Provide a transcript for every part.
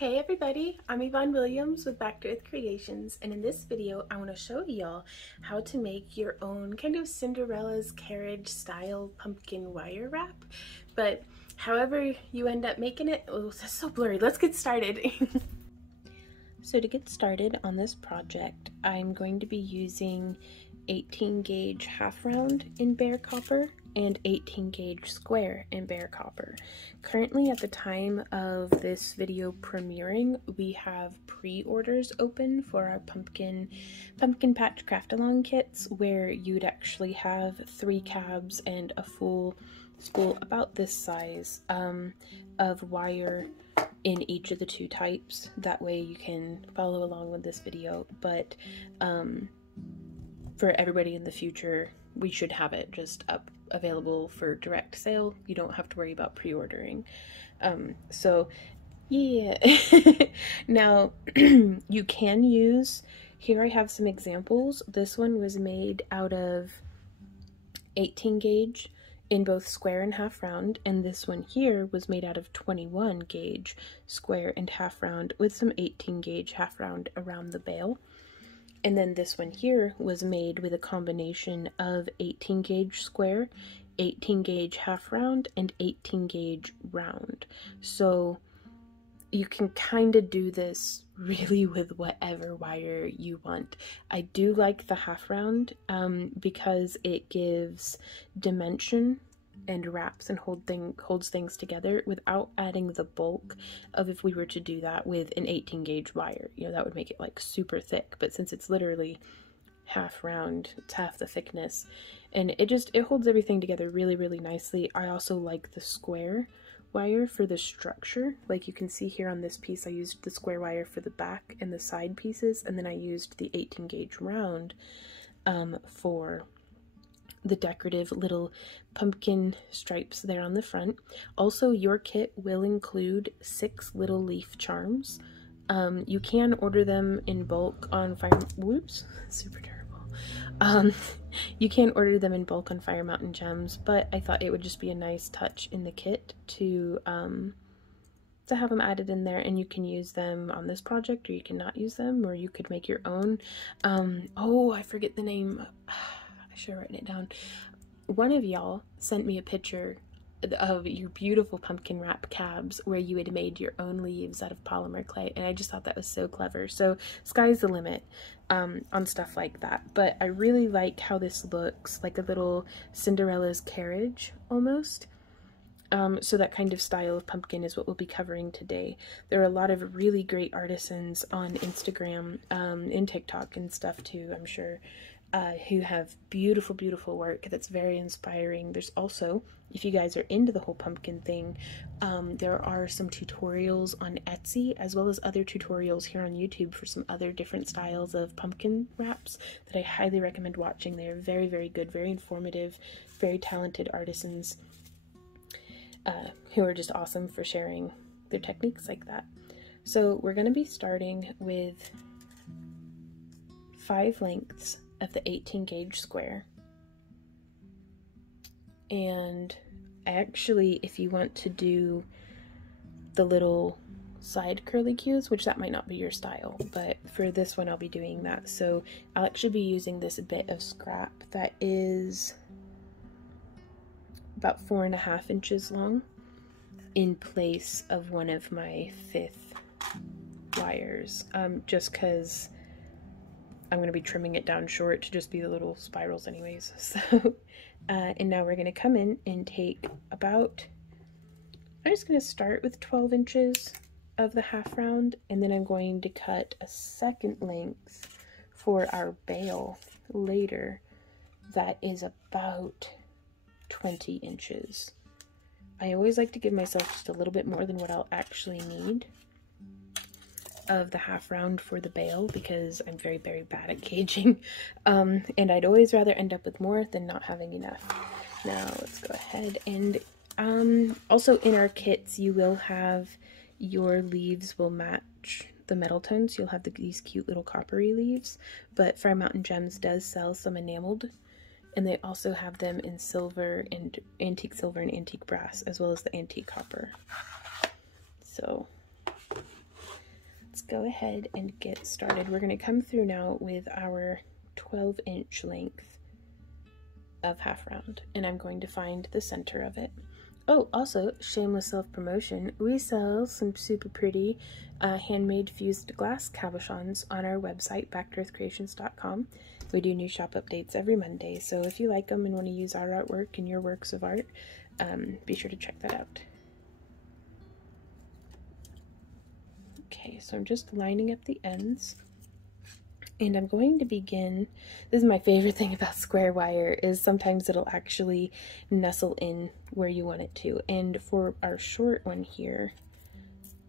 Hey everybody, I'm Yvonne Williams with Back to Earth Creations, and in this video I want to show y'all how to make your own kind of Cinderella's carriage style pumpkin wire wrap. But however you end up making it, oh, that's so blurry. Let's get started. So to get started on this project, I'm going to be using 18 gauge half round in bare copper and 18 gauge square in bare copper. Currently, at the time of this video premiering, we have pre-orders open for our pumpkin patch craft along kits, where you'd actually have 3 cabs and a full spool about this size of wire in each of the 2 types. That way you can follow along with this video, but for everybody in the future, we should have it just up available for direct sale. You don't have to worry about pre-ordering. So yeah. Now you can use, here I have some examples. This one was made out of 18 gauge in both square and half round, and this one here was made out of 21 gauge square and half round with some 18 gauge half round around the bail. And then this one here was made with a combination of 18 gauge square, 18 gauge half round, and 18 gauge round. So you can kind of do this really with whatever wire you want. I do like the half round because it gives dimension and wraps and holds things together without adding the bulk of if we were to do that with an 18 gauge wire. You know, that would make it like super thick, but since it's literally half round, it's half the thickness, and it holds everything together really nicely. I also like the square wire for the structure. Like you can see here on this piece, I used the square wire for the back and the side pieces, and then I used the 18 gauge round for the decorative little pumpkin stripes there on the front. Also, your kit will include 6 little leaf charms. You can order them in bulk on super terrible. You can order them in bulk on Fire Mountain Gems, but I thought it would just be a nice touch in the kit to have them added in there, and you can use them on this project, or you cannot use them, or you could make your own. Oh, I forget the name. I should have written it down. One of y'all sent me a picture of your beautiful pumpkin wrap cabs where you had made your own leaves out of polymer clay, and I just thought that was so clever. So sky's the limit on stuff like that, but I really like how this looks like a little Cinderella's carriage almost. So that kind of style of pumpkin is what we'll be covering today. There are a lot of really great artisans on Instagram and TikTok and stuff too, I'm sure, who have beautiful work that's very inspiring. There's also, if you guys are into the whole pumpkin thing, there are some tutorials on Etsy, as well as other tutorials here on YouTube for some other different styles of pumpkin wraps that I highly recommend watching. They are very good, very informative, very talented artisans who are just awesome for sharing their techniques like that. So we're going to be starting with 5 lengths of the 18 gauge square, and actually, if you want to do the little side curly cues, which that might not be your style, but for this one I'll be doing that. So I'll actually be using this bit of scrap that is about 4.5 inches long in place of one of my 5th wires, just because I'm going to be trimming it down short to just be the little spirals anyways. So, and now we're going to come in and take about, I'm just going to start with 12 inches of the half round, and then I'm going to cut a second length for our bail later that is about 20 inches. I always like to give myself just a little bit more than what I'll actually need of the half round for the bail, because I'm very bad at gauging, and I'd always rather end up with more than not having enough. Now let's go ahead and also in our kits you will have your leaves will match the metal tones. You'll have these cute little coppery leaves, but Fire Mountain Gems does sell some enameled, and they also have them in silver and antique brass, as well as the antique copper. So go ahead and get started. We're going to come through now with our 12-inch length of half round, and I'm going to find the center of it. Oh, also, shameless self-promotion, we sell some super pretty handmade fused glass cabochons on our website, backearthcreations.com. We do new shop updates every Monday, so if you like them and want to use our artwork in your works of art, be sure to check that out. Okay, so I'm just lining up the ends, and I'm going to begin. This is my favorite thing about square wire, is sometimes it'll actually nestle in where you want it to. And for our short one here,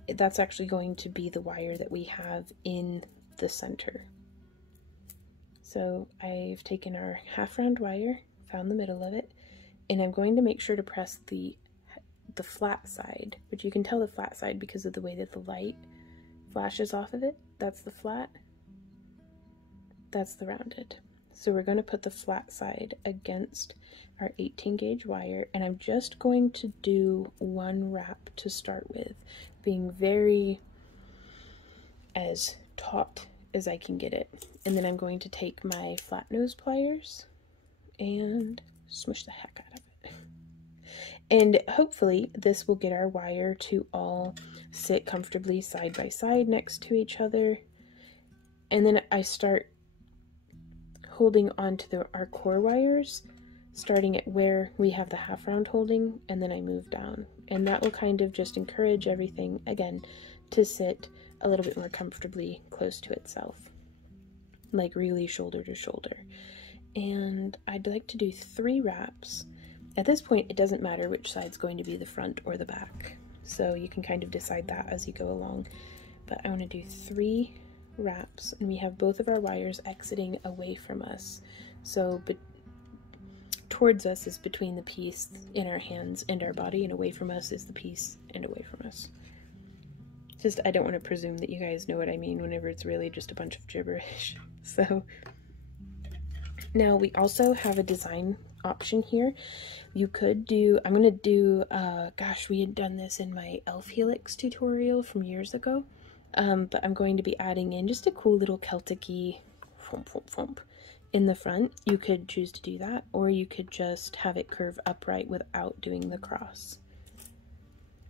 that's actually going to be the wire that we have in the center. So I've taken our half round wire, found the middle of it, and I'm going to make sure to press the flat side, which you can tell the flat side because of the way that the light flashes off of it. That's the flat, that's the rounded. So we're going to put the flat side against our 18 gauge wire, and I'm just going to do one wrap to start with, being very as taut as I can get it. And then I'm going to take my flat nose pliers and smush the heck out of it. And hopefully this will get our wire to all sit comfortably side by side next to each other. And then I start holding onto our core wires, starting at where we have the half round holding, and then I move down. And that will kind of just encourage everything, again, to sit a little bit more comfortably close to itself, like really shoulder to shoulder. And I'd like to do 3 wraps. At this point, it doesn't matter which side's going to be the front or the back, so you can kind of decide that as you go along. But I want to do 3 wraps, and we have both of our wires exiting away from us. So towards us is between the piece in our hands and our body, and away from us is the piece and away from us. Just, I don't want to presume that you guys know what I mean whenever it's really just a bunch of gibberish. So now we also have a design option here. You could do, I'm going to do, gosh, we had done this in my elf helix tutorial from years ago, but I'm going to be adding in just a cool little Celtic-y thump, thump, thump in the front. You could choose to do that, or you could just have it curve upright without doing the cross.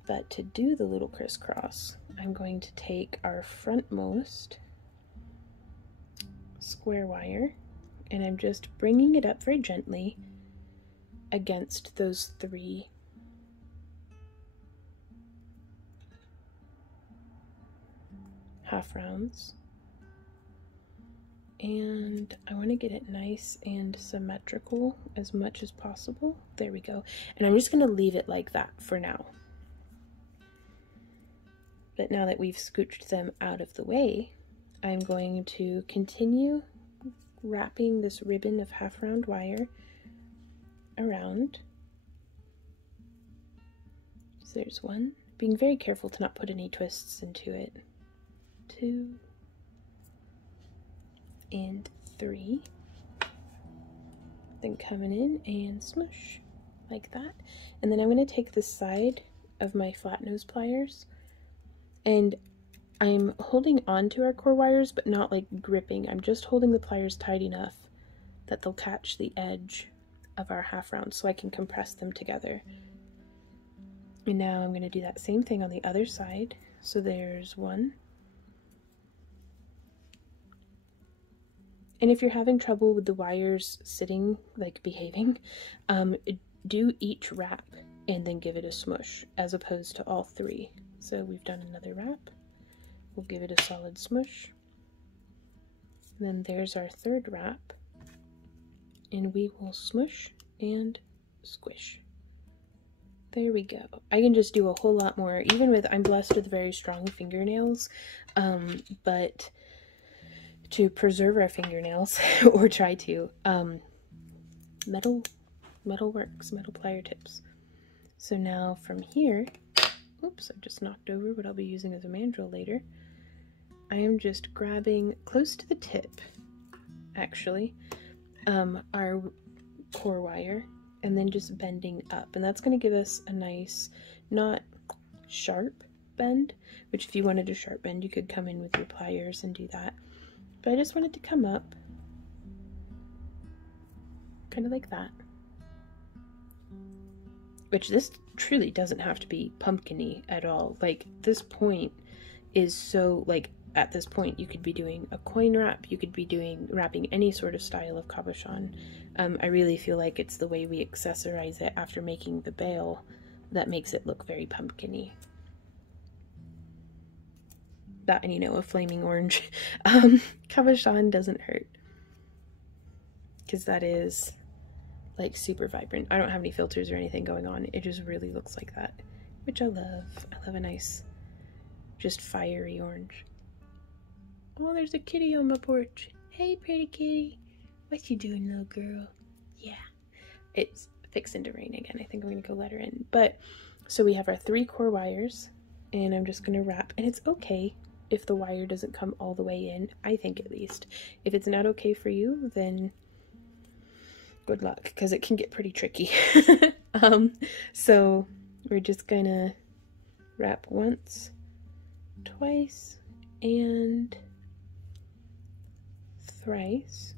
But to do the little crisscross, I'm going to take our frontmost square wire, and I'm just bringing it up very gently against those 3 half rounds, and I want to get it nice and symmetrical as much as possible. There we go. And I'm just going to leave it like that for now. But now that we've scooched them out of the way, I'm going to continue wrapping this ribbon of half round wire around. So there's 1, being very careful to not put any twists into it. 2 and 3. Then coming in and smush like that. And then I'm going to take the side of my flat nose pliers, and I'm holding on to our core wires, but not like gripping. I'm just holding the pliers tight enough that they'll catch the edge of our half round so I can compress them together. And now I'm going to do that same thing on the other side. So there's 1. And if you're having trouble with the wires sitting, like behaving, do each wrap and then give it a smush, as opposed to all 3. So we've done another wrap. We'll give it a solid smush. And then there's our 3rd wrap. And we will smush and squish. There we go. I can just do a whole lot more, even with, I'm blessed with very strong fingernails, but to preserve our fingernails, or try to, metal works, metal plier tips. So now from here, oops, I just knocked over what I'll be using as a mandrel later. I am just grabbing close to the tip, actually, our core wire, and then just bending up. And that's going to give us a nice, not sharp, bend, which if you wanted a sharp bend, you could come in with your pliers and do that. But I just wanted to come up kind of like that. Which this truly doesn't have to be pumpkin-y at all. Like, this point is so, like, at this point you could be doing a coin wrap, you could be wrapping any sort of style of cabochon. I really feel like it's the way we accessorize it after making the bail that makes it look very pumpkin-y. That, and you know, a flaming orange cabochon doesn't hurt, because that is like super vibrant. I don't have any filters or anything going on. It just really looks like that, which I love. I love a nice, just fiery orange. Oh, there's a kitty on my porch. Hey, pretty kitty. What you doing, little girl? Yeah. It's fixing to rain again. I think I'm going to go let her in. But, so we have our 3 core wires, and I'm just going to wrap. And it's okay if the wire doesn't come all the way in, I think at least. If it's not okay for you, then good luck, because it can get pretty tricky. So we're just gonna wrap once, twice, and thrice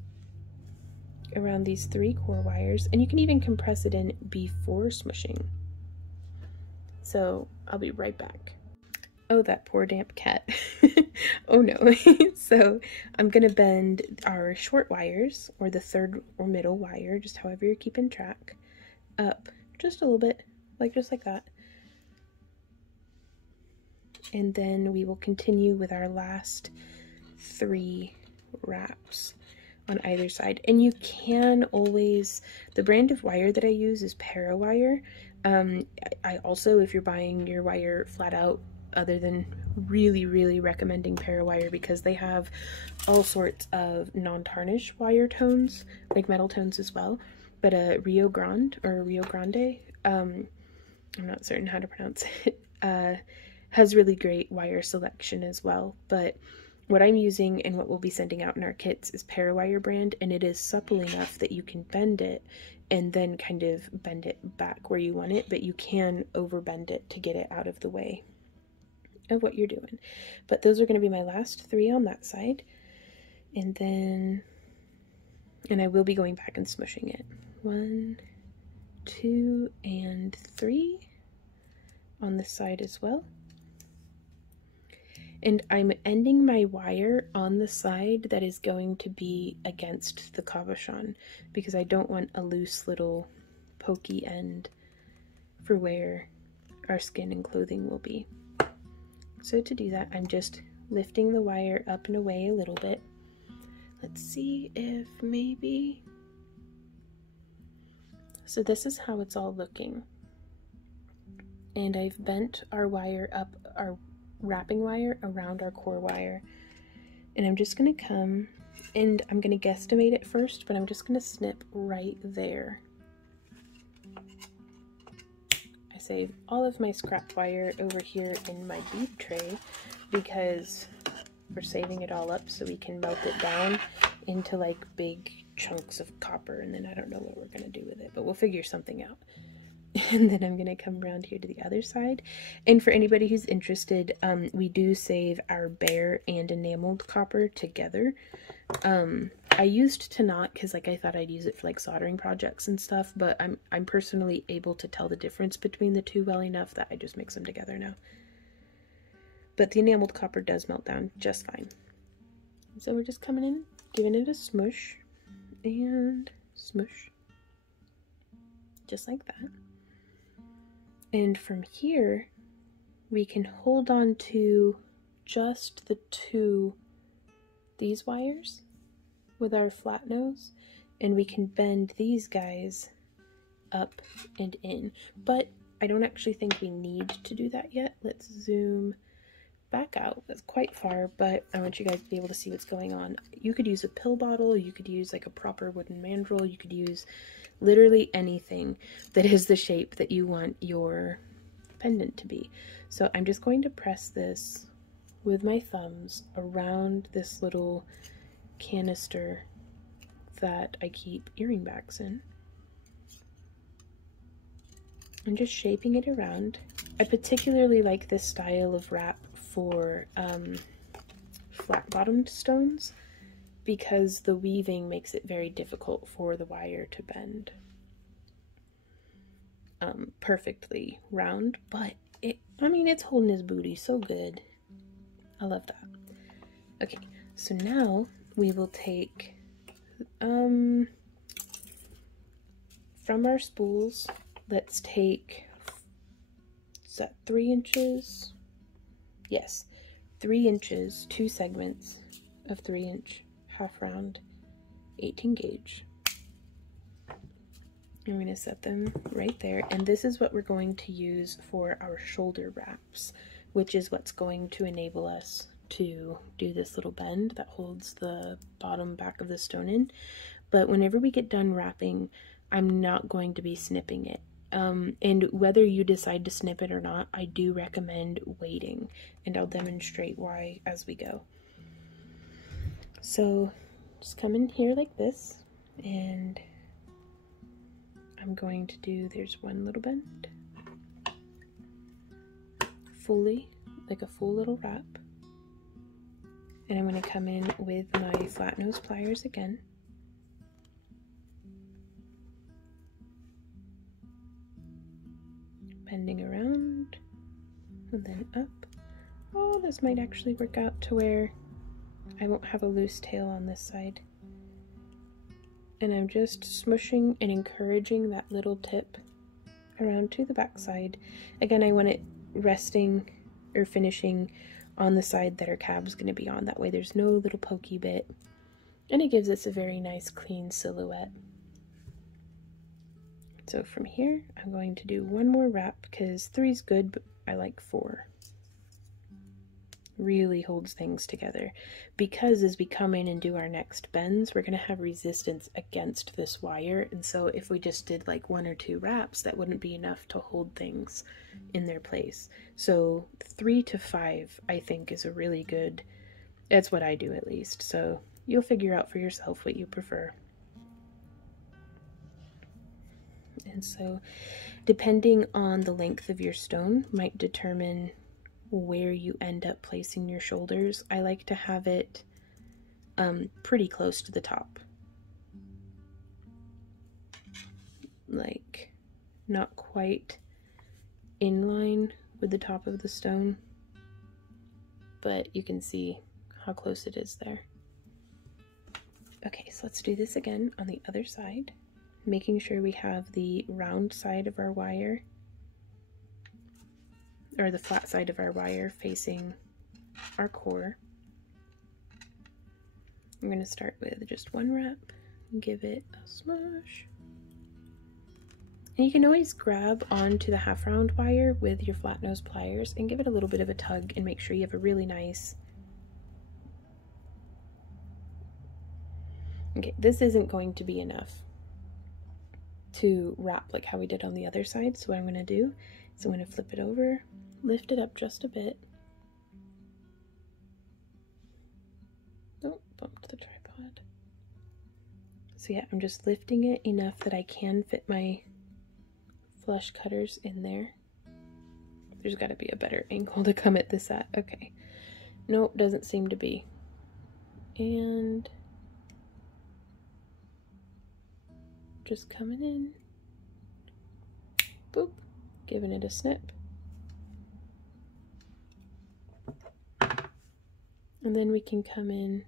around these 3 core wires, and you can even compress it in before smushing. So I'll be right back. Oh, that poor damp cat. Oh no. So I'm gonna bend our short wires, or the 3rd or middle wire, just however you're keeping track, up just a little bit, like just like that. And then we will continue with our last 3 wraps on either side. And you can always, the brand of wire that I use is Para wire. I also, if you're buying your wire flat out, other than really recommending Para wire, because they have all sorts of non-tarnish wire tones, like metal tones as well. But Rio Grande, I'm not certain how to pronounce it, has really great wire selection as well. But what I'm using and what we'll be sending out in our kits is Para wire brand, and it is supple enough that you can bend it and then kind of bend it back where you want it, but you can overbend it to get it out of the way of what you're doing. But those are going to be my last 3 on that side, and I will be going back and smushing it. 1, 2, and 3 on this side as well. And I'm ending my wire on the side that is going to be against the cabochon, because I don't want a loose little pokey end for where our skin and clothing will be. So to do that, I'm just lifting the wire up and away a little bit. Let's see if maybe... So this is how it's all looking. And I've bent our wire up, our wrapping wire around our core wire. And I'm just going to come, and I'm going to guesstimate it first, but I'm just going to snip right there. I save all of my scrap wire over here in my bead tray, because we're saving it all up so we can melt it down into like big chunks of copper, and then I don't know what we're going to do with it, but we'll figure something out. And then I'm going to come around here to the other side. And for anybody who's interested, we do save our bare and enameled copper together. I used to not, because like I thought I'd use it for like soldering projects and stuff, but I'm personally able to tell the difference between the two well enough that I just mix them together now. But the enameled copper does melt down just fine. So we're just coming in, giving it a smush, and smush, just like that. And from here, we can hold on to just these wires with our flat nose, and we can bend these guys up and in. But I don't actually think we need to do that yet. Let's zoom back out. That's quite far, but I want you guys to be able to see what's going on. You could use a pill bottle, you could use like a proper wooden mandrel, you could use literally anything that is the shape that you want your pendant to be. So I'm just going to press this with my thumbs around this little canister that I keep earring backs in. I'm just shaping it around I particularly like this style of wrap for flat-bottomed stones because the weaving makes it very difficult for the wire to bend perfectly round, but I mean, it's holding his booty so good. I love that. Okay, so now we will take from our spools, let's take, is that 3 inches? Yes, 3 inches, 2 segments of 3-inch half round 18 gauge. I'm going to set them right there, and this is what we're going to use for our shoulder wraps, which is what's going to enable us to do this little bend that holds the bottom back of the stone in. But whenever we get done wrapping, I'm not going to be snipping it. And whether you decide to snip it or not, I do recommend waiting, and I'll demonstrate why as we go. So just come in here like this, and I'm going to do, there's one little bend, fully, like a full little wrap, and I'm going to come in with my flat nose pliers again, bending around, and then up. Oh, this might actually work out to where I won't have a loose tail on this side. And I'm just smushing and encouraging that little tip around to the back side. Again, I want it resting or finishing on the side that our cab's going to be on. That way there's no little pokey bit. And it gives us a very nice clean silhouette. So from here, I'm going to do one more wrap because 3 is good, but I like 4. Really holds things together, because as we come in and do our next bends, we're going to have resistance against this wire, and so if we just did like 1 or 2 wraps, that wouldn't be enough to hold things in their place. So 3 to 5 I think is a really good, that's what I do at least, so you'll figure out for yourself what you prefer. And so depending on the length of your stone might determine where you end up placing your shoulders. I like to have it pretty close to the top, like not quite in line with the top of the stone, but you can see how close it is there. Okay, so let's do this again on the other side, making sure we have the round side of our wire, or the flat side of our wire facing our core. I'm going to start with just 1 wrap and give it a smush. And you can always grab onto the half round wire with your flat nose pliers and give it a little bit of a tug and make sure you have a really nice... Okay, this isn't going to be enough to wrap like how we did on the other side, so what I'm going to do is I'm going to flip it over, lift it up just a bit. Oh, bumped the tripod. So yeah, I'm just lifting it enough that I can fit my flush cutters in there. There's got to be a better angle to come at this at. Okay. Nope, doesn't seem to be. And just coming in. Boop. Giving it a snip. And then we can come in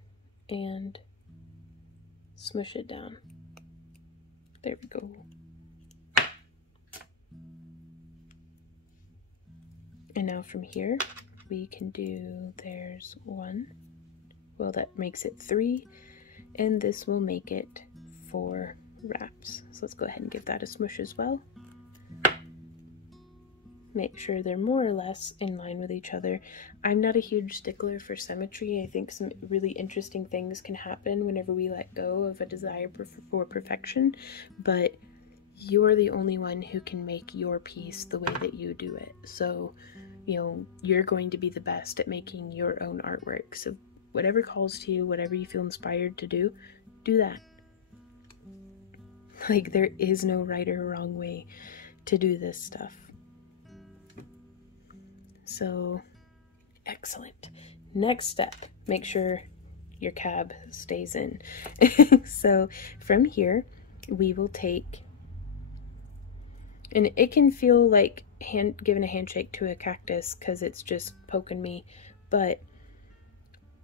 and smush it down. There we go. And now from here, we can do, there's 1. Well, that makes it 3. And this will make it 4 wraps. So let's go ahead and give that a smush as well. Make sure they're more or less in line with each other. I'm not a huge stickler for symmetry. I think some really interesting things can happen whenever we let go of a desire for perfection, but you're the only one who can make your piece the way that you do it. So, you know, you're going to be the best at making your own artwork. So whatever calls to you, whatever you feel inspired to do that. Like, there is no right or wrong way to do this stuff. So excellent. Next step, make sure your cab stays in. So from here, we will take, and it can feel like giving a handshake to a cactus because it's just poking me, but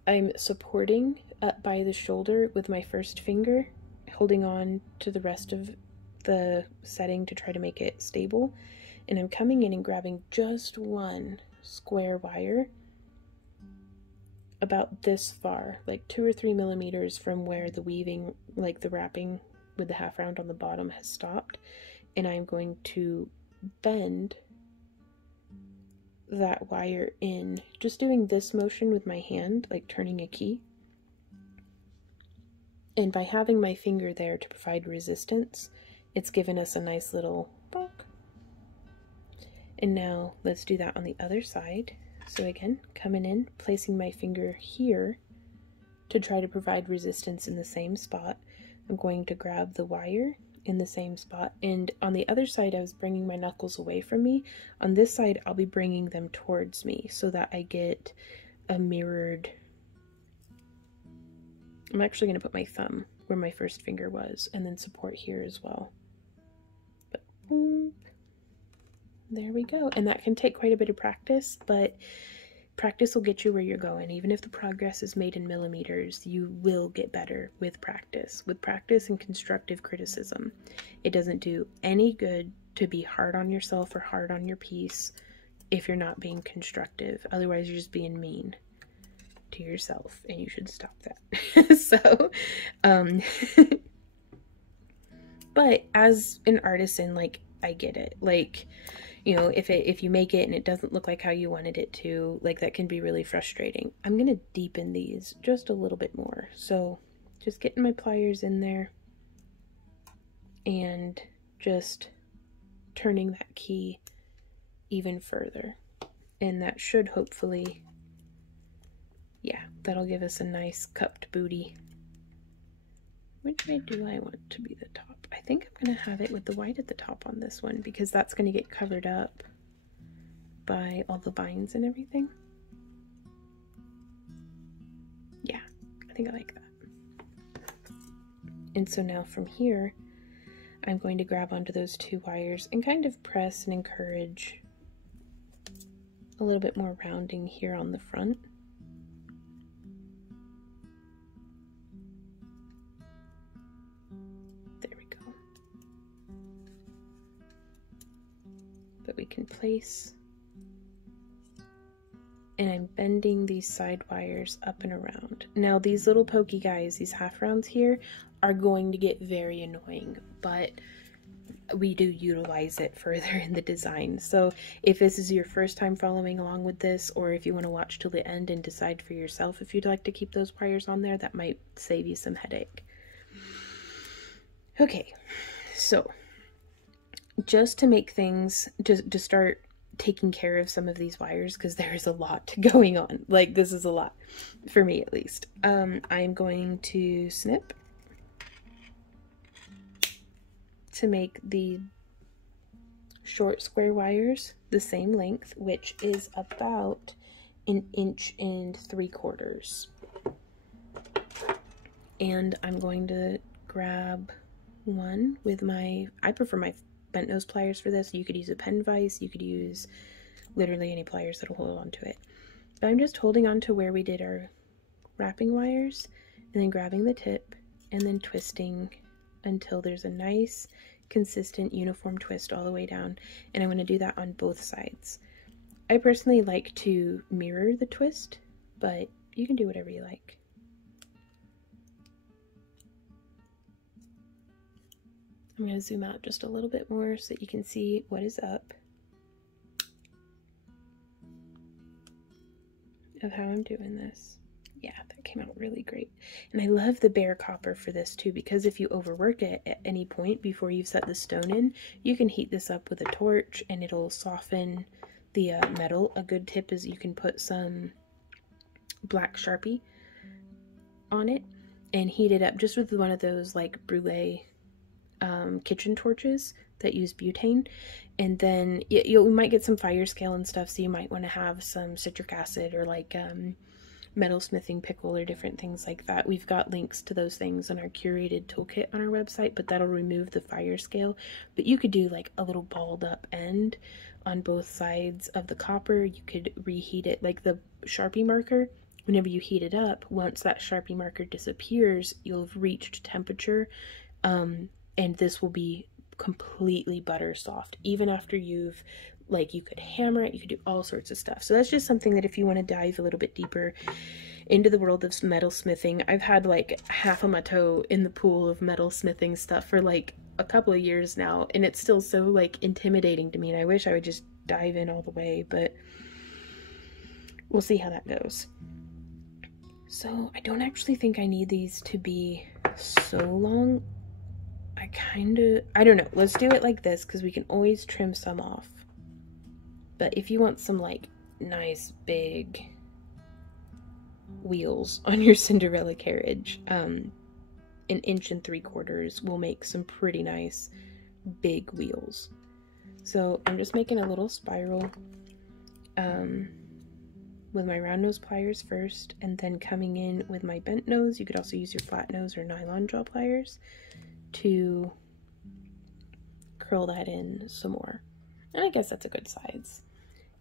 I'm supporting up by the shoulder with my first finger, holding on to the rest of the setting to try to make it stable, and I'm coming in and grabbing just one square wire about this far, like 2 or 3 millimeters from where the weaving, like the wrapping with the half round on the bottom, has stopped, and I'm going to bend that wire in, just doing this motion with my hand, like turning a key. And by having my finger there to provide resistance, it's given us a nice little bonk. And now let's do that on the other side. So again, coming in, placing my finger here to try to provide resistance in the same spot. I'm going to grab the wire in the same spot, and on the other side I was bringing my knuckles away from me. On this side I'll be bringing them towards me so that I get a mirrored. I'm actually going to put my thumb where my first finger was and then support here as well. But there we go. And that can take quite a bit of practice, but practice will get you where you're going. Even if the progress is made in millimeters, you will get better with practice. With practice and constructive criticism. It doesn't do any good to be hard on yourself or hard on your piece if you're not being constructive. Otherwise, you're just being mean to yourself, and you should stop that. So, but as an artisan, like, I get it. Like, you know, if you make it and it doesn't look like how you wanted it to, like, that can be really frustrating. I'm gonna deepen these just a little bit more. So just getting my pliers in there and just turning that key even further. And that should hopefully, yeah, that'll give us a nice cupped booty. Which way do I want to be the top? I think I'm going to have it with the white at the top on this one because that's going to get covered up by all the vines and everything. Yeah, I think I like that. And so now from here, I'm going to grab onto those 2 wires and kind of press and encourage a little bit more rounding here on the front. That we can place, and I'm bending these side wires up and around. Now these little pokey guys, these half rounds here, are going to get very annoying, but we do utilize it further in the design. So if this is your first time following along with this, or if you want to watch till the end and decide for yourself if you'd like to keep those wires on there, that might save you some headache. Okay, so just to make things, to start taking care of some of these wires, because there's a lot going on. Like, this is a lot, for me at least. I'm going to snip to make the short square wires the same length, which is about 1 3/4 inches. And I'm going to grab one with my, I prefer my bent nose pliers for this. You could use a pen vise, you could use literally any pliers that'll hold on to it. But I'm just holding on to where we did our wrapping wires, and then grabbing the tip and then twisting until there's a nice, consistent, uniform twist all the way down. And I'm going to do that on both sides. I personally like to mirror the twist, but you can do whatever you like. I'm going to zoom out just a little bit more so that you can see what is up of how I'm doing this. Yeah, that came out really great. And I love the bare copper for this too, because if you overwork it at any point before you've set the stone in, you can heat this up with a torch and it'll soften the metal. A good tip is you can put some black Sharpie on it and heat it up just with one of those like brulee kitchen torches. that use butane. And then you might get some fire scale and stuff, so you might want to have some citric acid or like metal smithing pickle or different things like that. We've got links to those things in our curated toolkit on our website, but that'll remove the fire scale. But you could do like a little balled up end on both sides of the copper. You could reheat it like the Sharpie marker. Whenever you heat it up, once that Sharpie marker disappears, you'll have reached temperature, and this will be completely butter soft even after you've, like, you could hammer it, you could do all sorts of stuff. So that's just something that if you want to dive a little bit deeper into the world of metal smithing, I've had like half of my toe in the pool of metal smithing stuff for like a couple of years now, and it's still so like intimidating to me, and I wish I would just dive in all the way, but we'll see how that goes. So I don't actually think I need these to be so long. I don't know, let's do it like this because we can always trim some off. But if you want some like nice big wheels on your Cinderella carriage, 1 3/4 inches will make some pretty nice big wheels. So I'm just making a little spiral with my round nose pliers first, and then coming in with my bent nose. You could also use your flat nose or nylon jaw pliers to curl that in some more. And I guess that's a good size.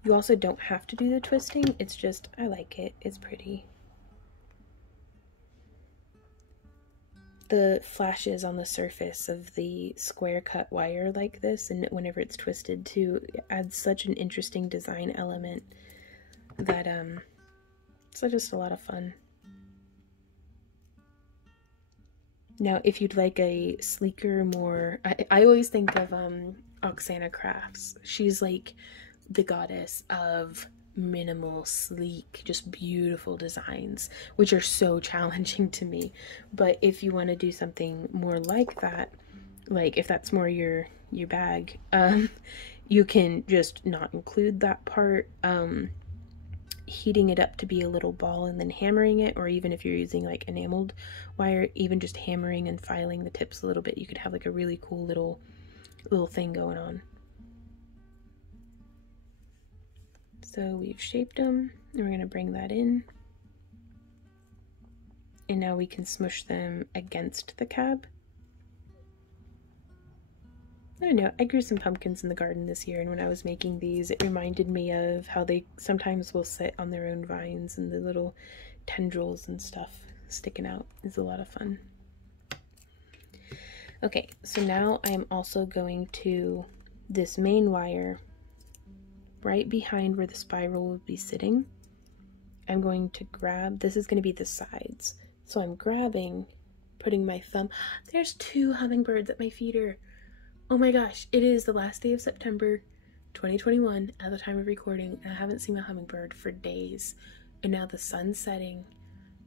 You also don't have to do the twisting, it's just, I like it, it's pretty. The flashes on the surface of the square cut wire like this, and whenever it's twisted too, it adds such an interesting design element that it's just a lot of fun. Now, if you'd like a sleeker, more, I always think of Oksana Crafts. She's like the goddess of minimal, sleek, just beautiful designs, which are so challenging to me. But if you want to do something more like that, like if that's more your bag, you can just not include that part. Heating it up to be a little ball and then hammering it, or even if you're using like enameled wire, even just hammering and filing the tips a little bit, you could have like a really cool little thing going on. So we've shaped them, and we're going to bring that in, and now we can smush them against the cab. I don't know, I grew some pumpkins in the garden this year, and when I was making these, it reminded me of how they sometimes will sit on their own vines, and the little tendrils and stuff sticking out is a lot of fun. Okay, so now I am also going to, this main wire, right behind where the spiral will be sitting, I'm going to grab, this is going to be the sides, so I'm grabbing, putting my thumb, there's 2 hummingbirds at my feeder. Oh my gosh, it is the last day of September 2021 at the time of recording, and I haven't seen my hummingbird for days. And now the sun's setting,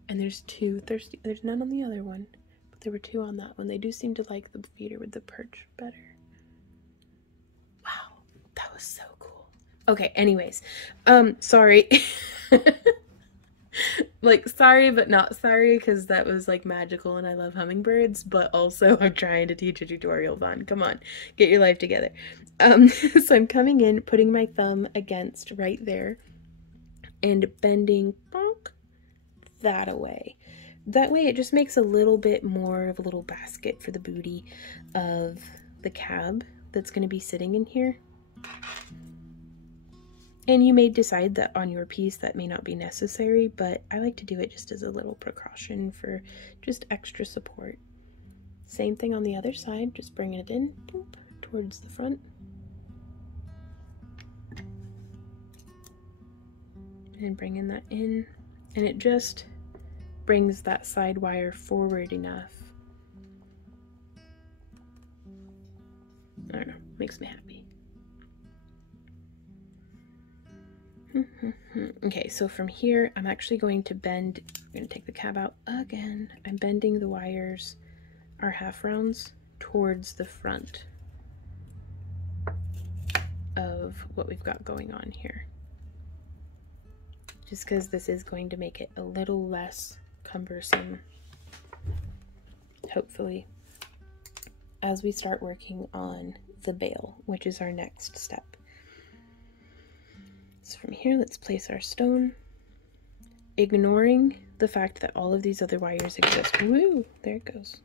and there's 2 thirsty, there's none on the other one, but there were 2 on that one. They do seem to like the feeder with the perch better. Wow, that was so cool. Okay, anyways, sorry. Like, sorry but not sorry, because that was like magical and I love hummingbirds, but also I'm trying to teach a tutorial on. Come on, get your life together. So I'm coming in, putting my thumb against right there and bending bonk, that away. That way it just makes a little bit more of a little basket for the booty of the cab that's going to be sitting in here. And you may decide that on your piece that may not be necessary, but I like to do it just as a little precaution for just extra support. Same thing on the other side, just bringing it in, boop, towards the front. And bringing that in, and it just brings that side wire forward enough. I don't know, makes me happy. Okay, so from here, I'm actually going to bend, I'm going to take the cab out again. I'm bending the wires, our half rounds, towards the front of what we've got going on here. Just because this is going to make it a little less cumbersome, hopefully, as we start working on the bail, which is our next step. So from here, let's place our stone, ignoring the fact that all of these other wires exist. Woo! There it goes.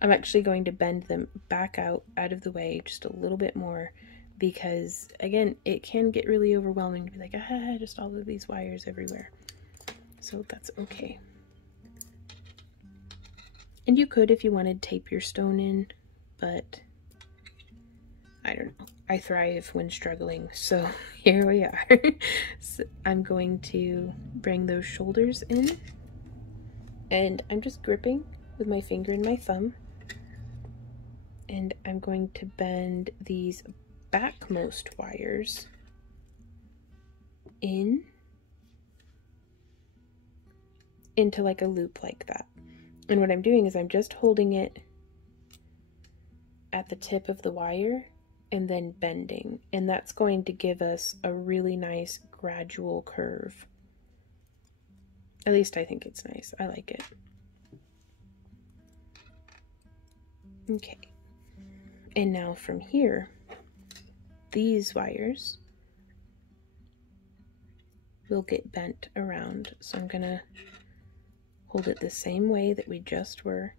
I'm actually going to bend them back out of the way just a little bit more because, again, it can get really overwhelming to be like, ah, just all of these wires everywhere. So that's okay. And you could, if you wanted, tape your stone in, but I don't know. I thrive when struggling, so here we are. So I'm going to bring those shoulders in, and I'm just gripping with my finger and my thumb, and I'm going to bend these backmost wires into like a loop like that. And what I'm doing is I'm just holding it at the tip of the wire and then bending, and that's going to give us a really nice gradual curve. At least I think it's nice. I like it. Okay, and now from here, these wires will get bent around. So I'm gonna hold it the same way that we just were,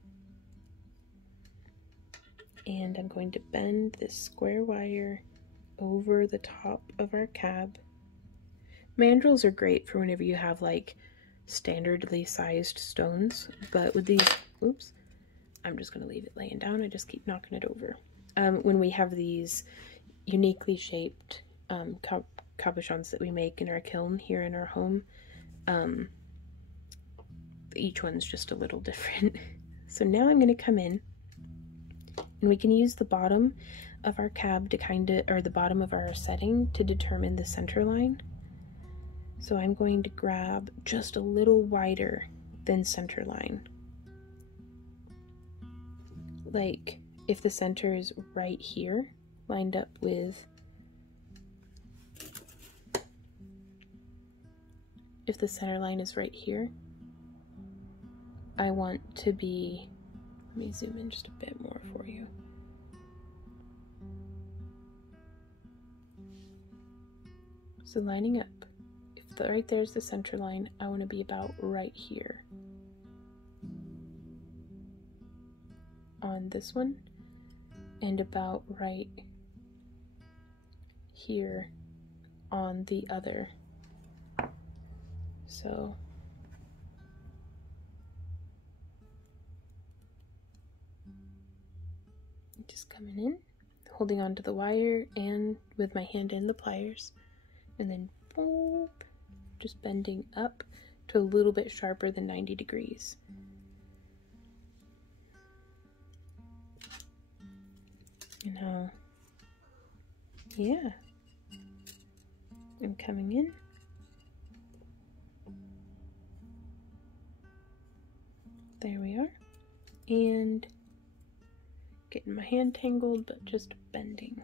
and I'm going to bend this square wire over the top of our cab. Mandrels are great for whenever you have like standardly sized stones, but with these, oops, I'm just going to leave it laying down. I just keep knocking it over. When we have these uniquely shaped cabochons that we make in our kiln here in our home, each one's just a little different. So now I'm going to come in, and we can use the bottom of our cab to or the bottom of our setting to determine the center line. So I'm going to grab just a little wider than center line. Like if the center is right here, lined up with, if the center line is right here, I want to be, let me zoom in just a bit more for you. So lining up, if right there's the center line, I want to be about right here on this one, and about right here on the other. So just coming in, holding onto the wire and with my hand in the pliers, and then boop, just bending up to a little bit sharper than 90 degrees. And now, yeah, I'm coming in. There we are. And getting my hand tangled, but just bending.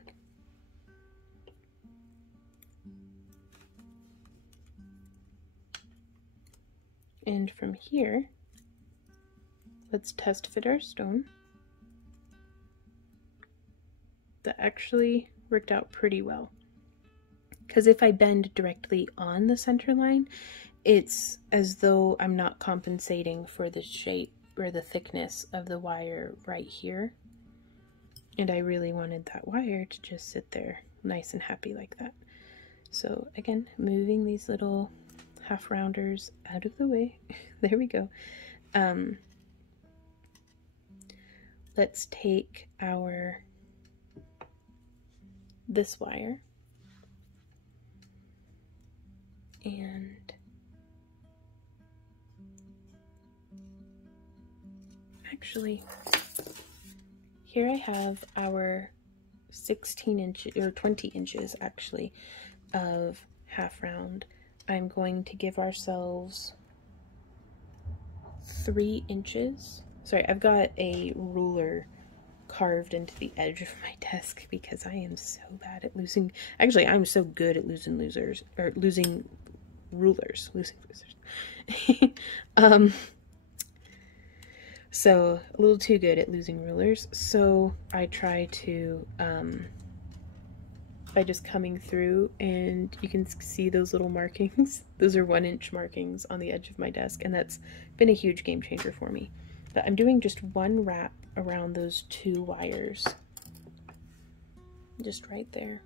And from here, let's test fit our stone. That actually worked out pretty well, because if I bend directly on the center line, it's as though I'm not compensating for the shape or the thickness of the wire right here. And I really wanted that wire to just sit there nice and happy like that. So again, moving these little half rounders out of the way. There we go. Let's take this wire and actually here I have our 16 inches or 20 inches actually of half round. I'm going to give ourselves 3 inches. Sorry, I've got a ruler carved into the edge of my desk because I am so bad at losing. Actually, I'm so good at losing rulers. So a little too good at losing rulers. So I try to, by just coming through, and you can see those little markings. Those are 1-inch markings on the edge of my desk, and that's been a huge game changer for me. But I'm doing just one wrap around those 2 wires. Just right there.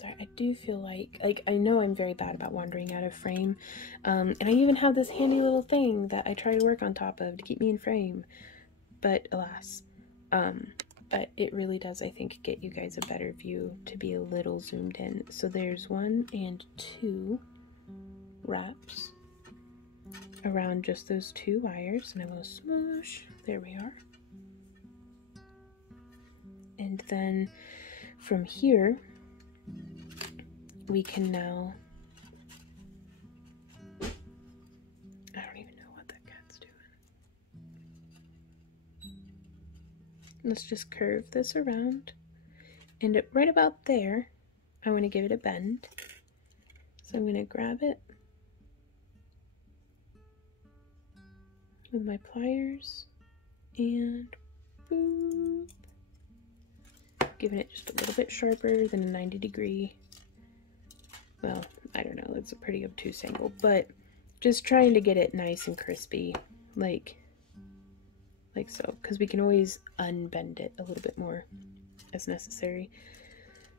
Sorry, I do feel like I know I'm very bad about wandering out of frame, and I even have this handy little thing that I try to work on top of to keep me in frame, but alas, but it really does, I think, get you guys a better view to be a little zoomed in. So there's 1 and 2 wraps around just those 2 wires, and I will smoosh. There we are. And then from here, we can now, I don't even know what that cat's doing. Let's just curve this around, and right about there, I want to give it a bend. So I'm going to grab it with my pliers and boop, giving it just a little bit sharper than a 90-degree. Well, I don't know, it's a pretty obtuse angle, but just trying to get it nice and crispy, like so, because we can always unbend it a little bit more as necessary.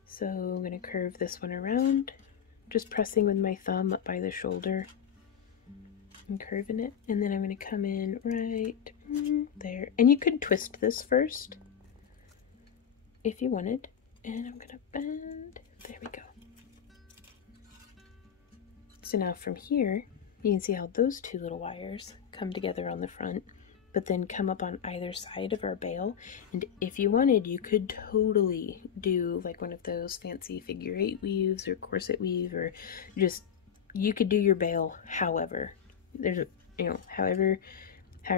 So I'm going to curve this one around, just pressing with my thumb up by the shoulder and curving it, and then I'm going to come in right there. And you could twist this first if you wanted, and I'm going to bend. There we go. So now from here, you can see how those 2 little wires come together on the front, but then come up on either side of our bail. And if you wanted, you could totally do like one of those fancy figure 8 weaves or corset weave, or just, you could do your bail however. There's a, you know, however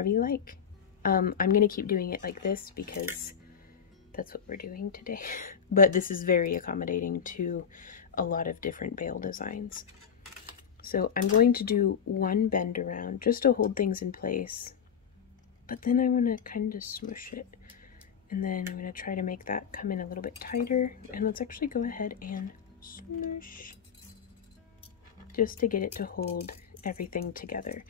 you like. I'm gonna keep doing it like this because that's what we're doing today. But this is very accommodating to a lot of different bail designs. So I'm going to do 1 bend around just to hold things in place, but then I want to kind of smush it, and then I'm going to try to make that come in a little bit tighter. And let's actually go ahead and smush just to get it to hold everything together.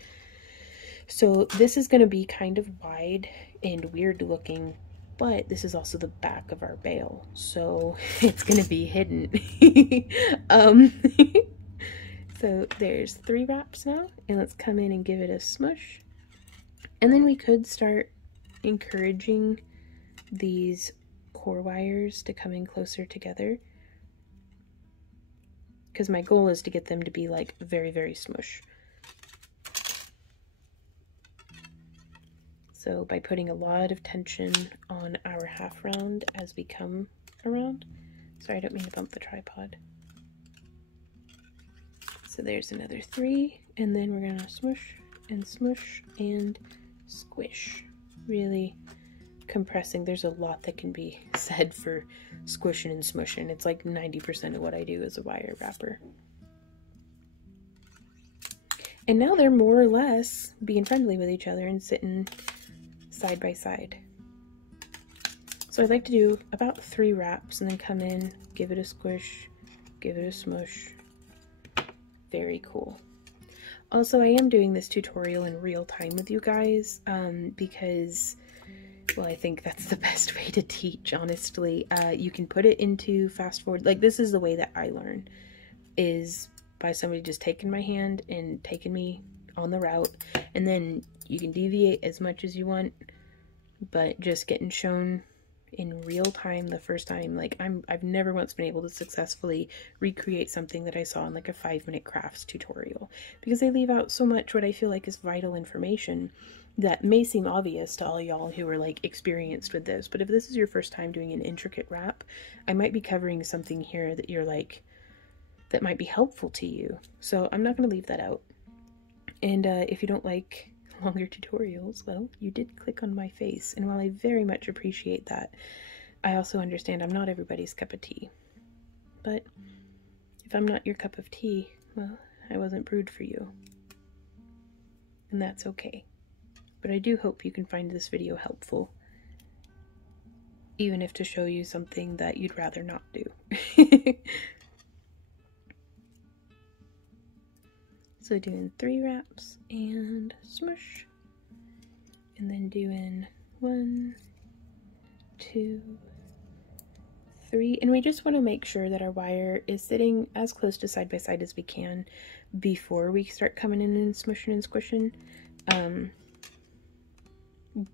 So this is going to be kind of wide and weird looking, but this is also the back of our bail, so it's going to be hidden. So there's 3 wraps now, and let's come in and give it a smush. And then we could start encouraging these core wires to come in closer together, because my goal is to get them to be like very, very smush. So by putting a lot of tension on our half round as we come around. Sorry, I don't mean to bump the tripod. So there's another 3, and then we're gonna smush and squish. Really compressing. There's a lot that can be said for squishing and smushing. It's like 90% of what I do as a wire wrapper. And now they're more or less being friendly with each other and sitting side by side. So I'd like to do about 3 wraps and then come in, give it a squish, give it a smush. Very cool. Also, I am doing this tutorial in real time with you guys because, well, I think that's the best way to teach, honestly. You can put it into fast forward. Like, this is the way that I learn, is by somebody just taking my hand and taking me on the route, and then you can deviate as much as you want, but just getting shown in real time the first time. Like, I've never once been able to successfully recreate something that I saw in like a 5-minute crafts tutorial, because they leave out so much what I feel like is vital information that may seem obvious to all y'all who are like experienced with this. But if this is your first time doing an intricate wrap, I might be covering something here that you're like, that might be helpful to you. So I'm not going to leave that out. And if you don't like longer tutorials, well, you did click on my face, and while I very much appreciate that, I also understand I'm not everybody's cup of tea. But if I'm not your cup of tea, well, I wasn't brewed for you. and that's okay. But I do hope you can find this video helpful, even if to show you something that you'd rather not do. So doing 3 wraps and smush, and then doing 1, 2, 3, and we just want to make sure that our wire is sitting as close to side by side as we can before we start coming in and smushing and squishing,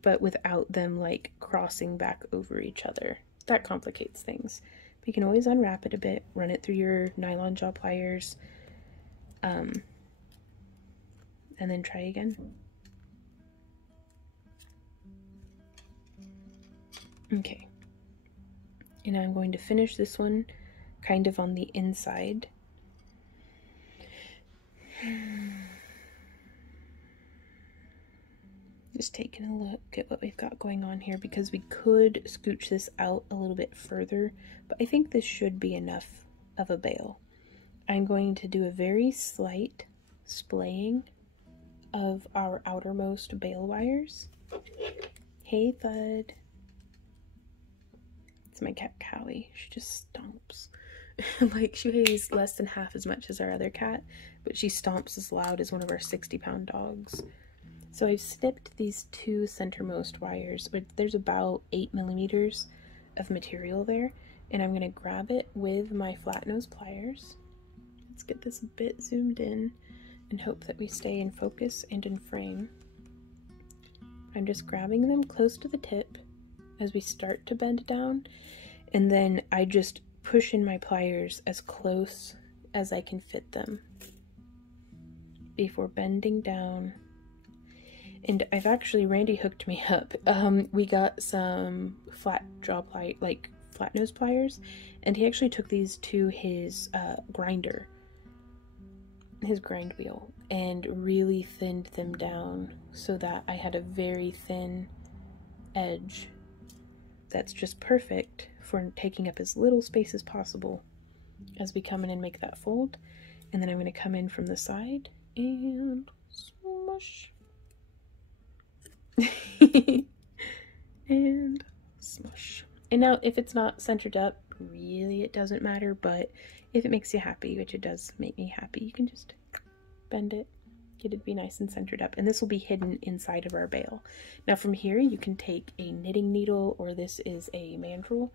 but without them like crossing back over each other. That complicates things. But you can always unwrap it a bit, run it through your nylon jaw pliers, and then try again. Okay, and I'm going to finish this one kind of on the inside. Just taking a look at what we've got going on here, because we could scooch this out a little bit further, but I think this should be enough of a bail. I'm going to do a very slight splaying of our outermost bail wires. Hey, Thud. It's my cat, Callie. She just stomps. Like, she weighs less than half as much as our other cat, but she stomps as loud as one of our 60-pound dogs. So I've snipped these 2 centermost wires, but there's about 8 millimeters of material there, and I'm going to grab it with my flat nose pliers. Let's get this a bit zoomed in and hope that we stay in focus and in frame. I'm just grabbing them close to the tip as we start to bend down, and then I just push in my pliers as close as I can fit them before bending down. And I've actually, Randy hooked me up. We got some flat nose pliers, and he actually took these to his grinder, his grind wheel, and really thinned them down so that I had a very thin edge that's just perfect for taking up as little space as possible as we come in and make that fold. And then I'm going to come in from the side and smush. And smush. And now if it's not centered up, really it doesn't matter, but if it makes you happy, which it does make me happy, you can just bend it, get it to be nice and centered up, and this will be hidden inside of our bail. Now from here you can take a knitting needle, or this is a mandrel,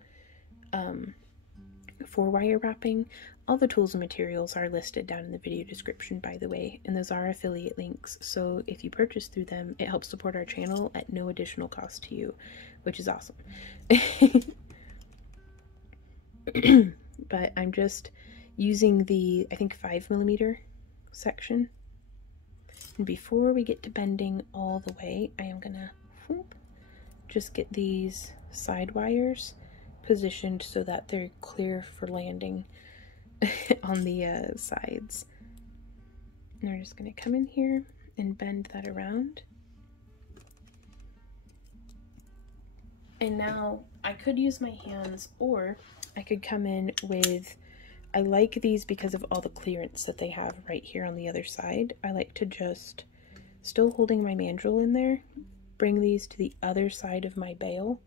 for wire wrapping. All the tools and materials are listed down in the video description, by the way, and those are affiliate links, so if you purchase through them, it helps support our channel at no additional cost to you, which is awesome. But I'm just using the, I think, 5 millimeter section, and before we get to bending all the way, I am gonna just get these side wires positioned so that they're clear for landing on the sides. And we're just going to come in here and bend that around. And now I could use my hands, or I could come in with, I like these because of all the clearance that they have right here on the other side. I like to just, still holding my mandrel in there, bring these to the other side of my bail,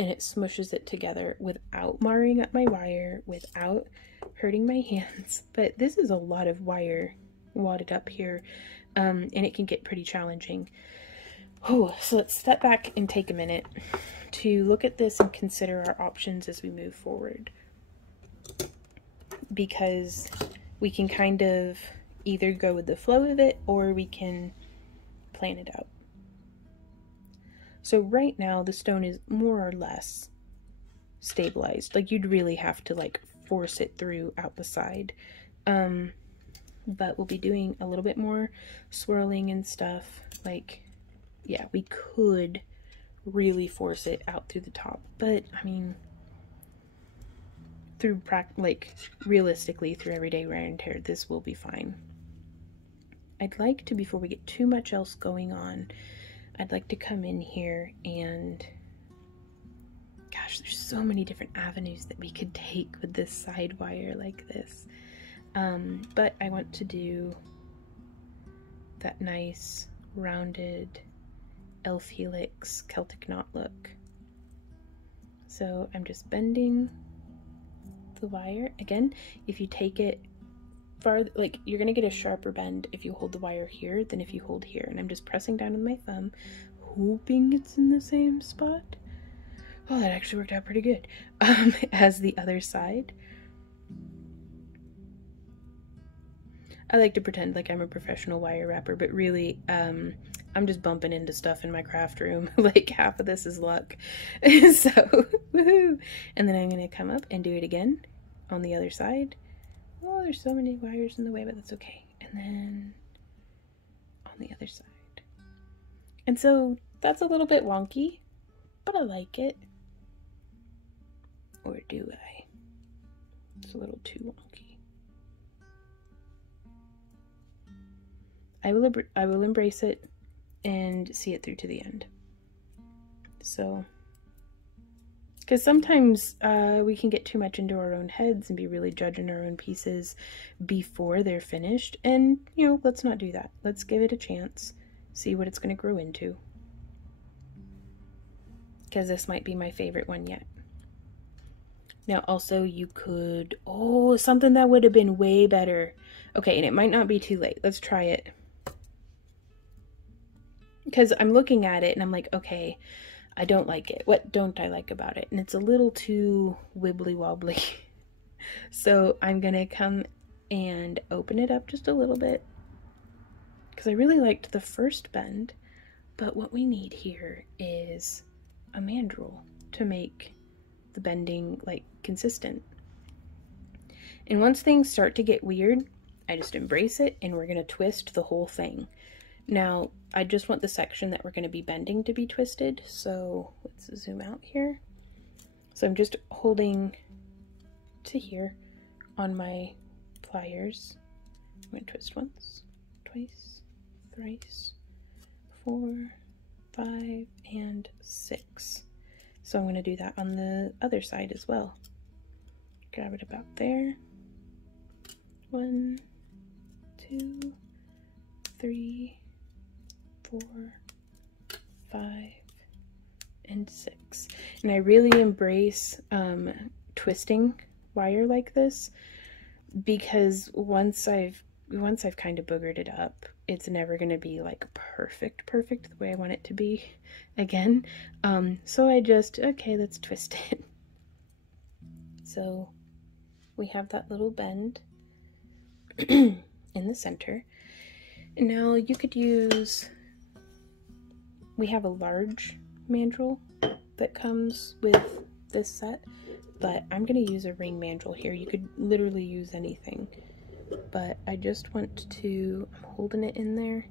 and it smushes it together without marring up my wire, without hurting my hands. But this is a lot of wire wadded up here, and it can get pretty challenging. Oh, so let's step back and take a minute to look at this and consider our options as we move forward, because we can kind of either go with the flow of it, or we can plan it out. So right now the stone is more or less stabilized. Like, you'd really have to like force it through out the side. But we'll be doing a little bit more swirling and stuff. Like, yeah, we could really force it out through the top, but I mean, through realistically through everyday wear and tear, this will be fine. I'd like to, before we get too much else going on, I'd like to come in here and, gosh, there's so many different avenues that we could take with this side wire like this. But I want to do that nice rounded elf helix Celtic knot look. So I'm just bending the wire. Again, if you take it far, like, you're gonna get a sharper bend if you hold the wire here than if you hold here. And I'm just pressing down with my thumb, hoping it's in the same spot. Oh, that actually worked out pretty good. As the other side. I like to pretend like I'm a professional wire wrapper, but really, I'm just bumping into stuff in my craft room. Like, half of this is luck. So, woohoo! And then I'm gonna come up and do it again on the other side. Oh, there's so many wires in the way, but that's okay. And then on the other side. And so that's a little bit wonky, but I like it. Or do I? It's a little too wonky. I will embrace it and see it through to the end. So, because sometimes we can get too much into our own heads and be really judging our own pieces before they're finished. And, you know, let's not do that. Let's give it a chance, see what it's going to grow into. Because this might be my favorite one yet. Now, also, you could... Oh, something that would have been way better. Okay, and it might not be too late. Let's try it. Because I'm looking at it and I'm like, okay, I don't like it. What don't I like about it? And it's a little too wibbly wobbly. So I'm going to come and open it up just a little bit. Because I really liked the first bend. But what we need here is a mandrel to make the bending, like, consistent. And once things start to get weird, I just embrace it and we're going to twist the whole thing. Now, I just want the section that we're going to be bending to be twisted, so let's zoom out here. So I'm just holding to here on my pliers. I'm going to twist once, twice, thrice, 4, 5, and 6. So I'm going to do that on the other side as well. Grab it about there. 1, 2, 3, 4, 5, and 6. And I really embrace twisting wire like this, because once I've kind of boogered it up, it's never going to be like perfect the way I want it to be again. So I just, okay, let's twist it. So we have that little bend in the center. And now you could use, we have a large mandrel that comes with this set, but I'm going to use a ring mandrel here. You could literally use anything, but I just want to, I'm holding it in there,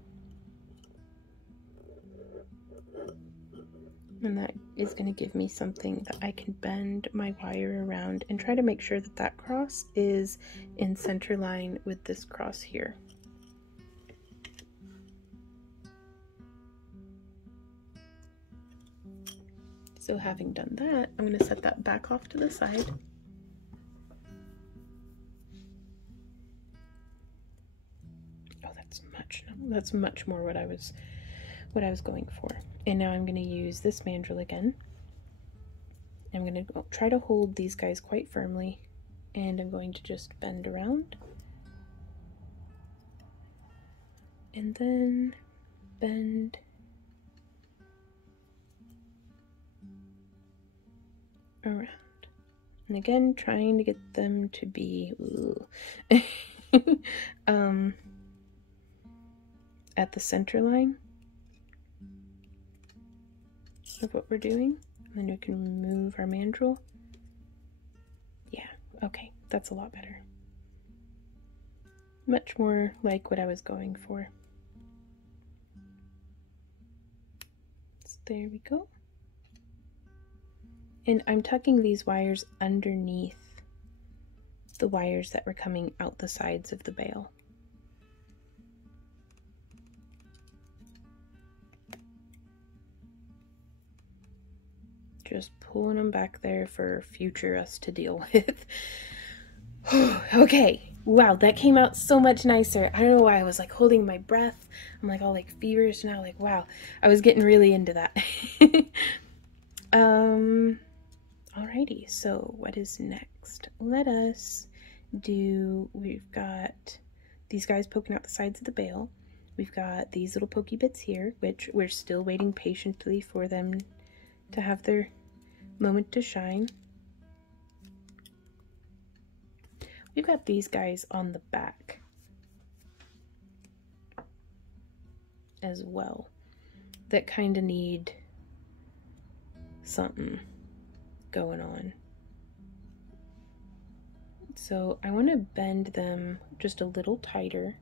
and that is going to give me something that I can bend my wire around and try to make sure that that cross is in center line with this cross here. So having done that, I'm going to set that back off to the side. Oh, that's much more what I was going for. And now I'm going to use this mandrel again. I'm going to try to hold these guys quite firmly, and I'm going to just bend around. And then bend. Around. And again, trying to get them to be at the center line of what we're doing. And then we can remove our mandrel. Yeah, okay, that's a lot better. Much more like what I was going for. So there we go. And I'm tucking these wires underneath the wires that were coming out the sides of the bale. Just pulling them back there for future us to deal with. Okay, Wow, that came out so much nicer. I don't know why I was like holding my breath. I'm like all like feverish now, like wow. I was getting really into that. Alrighty, so what is next? Let us do, we've got these guys poking out the sides of the bale. We've got these little pokey bits here, which we're still waiting patiently for them to have their moment to shine. We've got these guys on the back as well that kind of need something going on. So I want to bend them just a little tighter,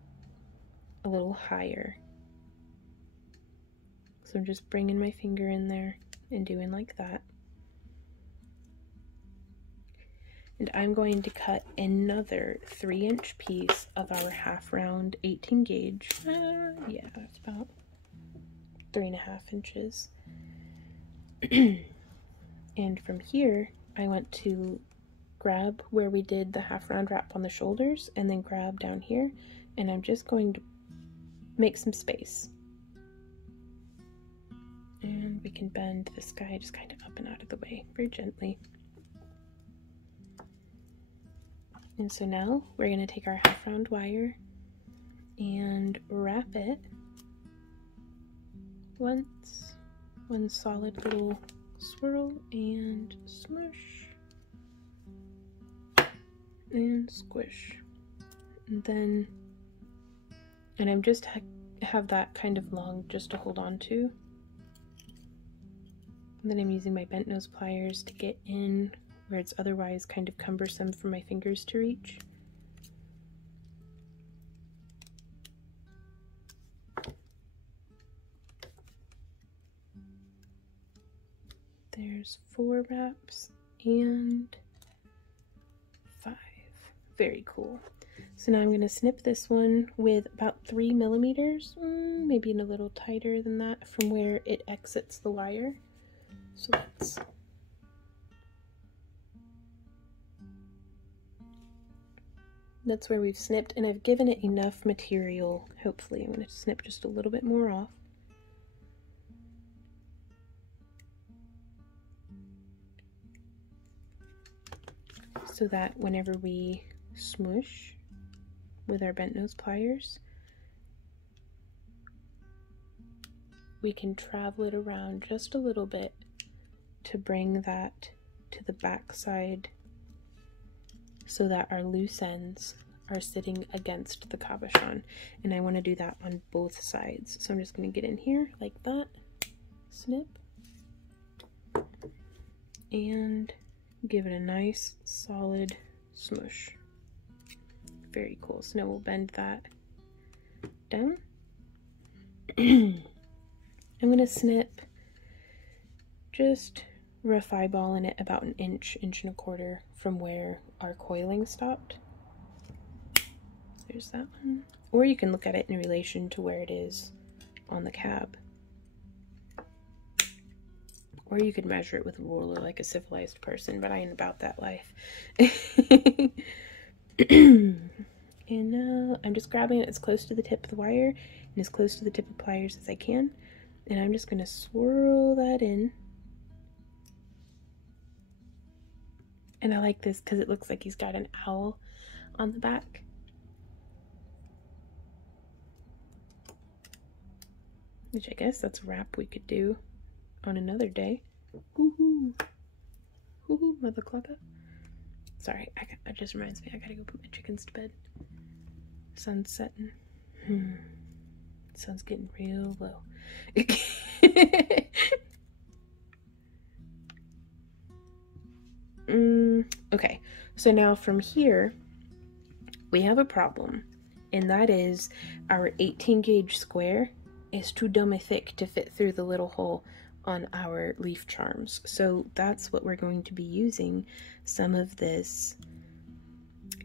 a little higher. So I'm just bringing my finger in there and doing like that. And I'm going to cut another 3-inch piece of our half round 18 gauge. Yeah, it's about 3.5 inches. And from here, I want to grab where we did the half round wrap on the shoulders and then grab down here. And I'm just going to make some space. And we can bend this guy just kind of up and out of the way very gently. And so now we're going to take our half round wire and wrap it once, one solid little swirl and smush and squish. And then, and I'm just have that kind of long just to hold on to. And then I'm using my bent nose pliers to get in where it's otherwise kind of cumbersome for my fingers to reach. There's 4 wraps and 5. Very cool. So now I'm going to snip this one with about 3 millimeters, maybe a little tighter than that from where it exits the wire. So that's where we've snipped, and I've given it enough material. Hopefully I'm going to snip just a little bit more off. So that whenever we smoosh with our bent nose pliers, we can travel it around just a little bit to bring that to the back side so that our loose ends are sitting against the cabochon. And I want to do that on both sides. So I'm just going to get in here like that, snip, and give it a nice solid smush. Very cool. So now we'll bend that down. I'm going to snip just rough eyeballing it about an inch, inch and a quarter from where our coiling stopped. There's that one. Or you can look at it in relation to where it is on the cab. Or you could measure it with a ruler like a civilized person, but I ain't about that life. And now I'm just grabbing it as close to the tip of the wire and as close to the tip of pliers as I can. And I'm just going to swirl that in. And I like this because it looks like he's got an owl on the back. Which I guess that's a wrap we could do on another day. Woohoo! Woohoo, mother clucker. Sorry, it just reminds me I gotta go put my chickens to bed. Sun's setting. Sun's getting real low. Okay, so now from here we have a problem, and that is our 18 gauge square is too dummy thick to fit through the little hole on our leaf charms. So that's what we're going to be using some of this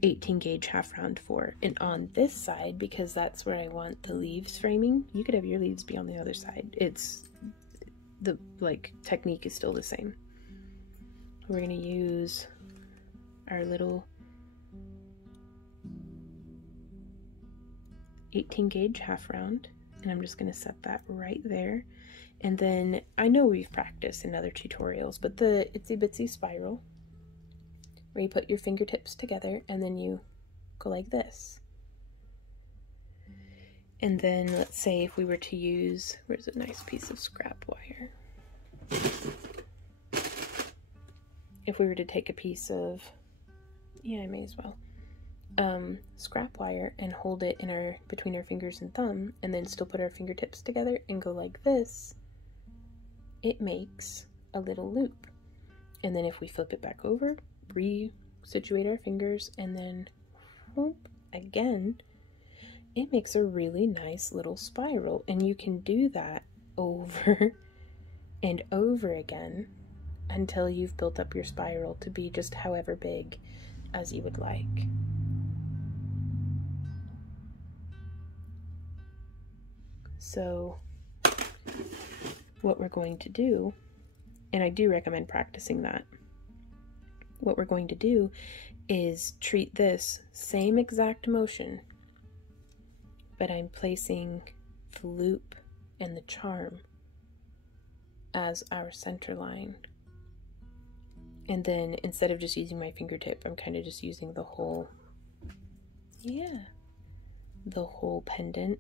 18 gauge half round for. And on this side, because that's where I want the leaves framing, you could have your leaves be on the other side. It's the technique is still the same. We're going to use our little 18 gauge half round, and I'm just going to set that right there. And then I know we've practiced in other tutorials, but the Itsy Bitsy spiral, where you put your fingertips together and then you go like this. And then let's say if we were to use, where's a nice piece of scrap wire? If we were to take a piece of, yeah, I may as well, scrap wire and hold it in between our fingers and thumb, and then still put our fingertips together and go like this, it makes a little loop. And then if we flip it back over, re-situate our fingers, and then whoop, again, it makes a really nice little spiral. And you can do that over and over again until you've built up your spiral to be just however big as you would like. So what we're going to do, and I do recommend practicing that, what we're going to do is treat this same exact motion, but I'm placing the loop and the charm as our center line. And then instead of just using my fingertip, I'm kind of just using the whole, the whole pendant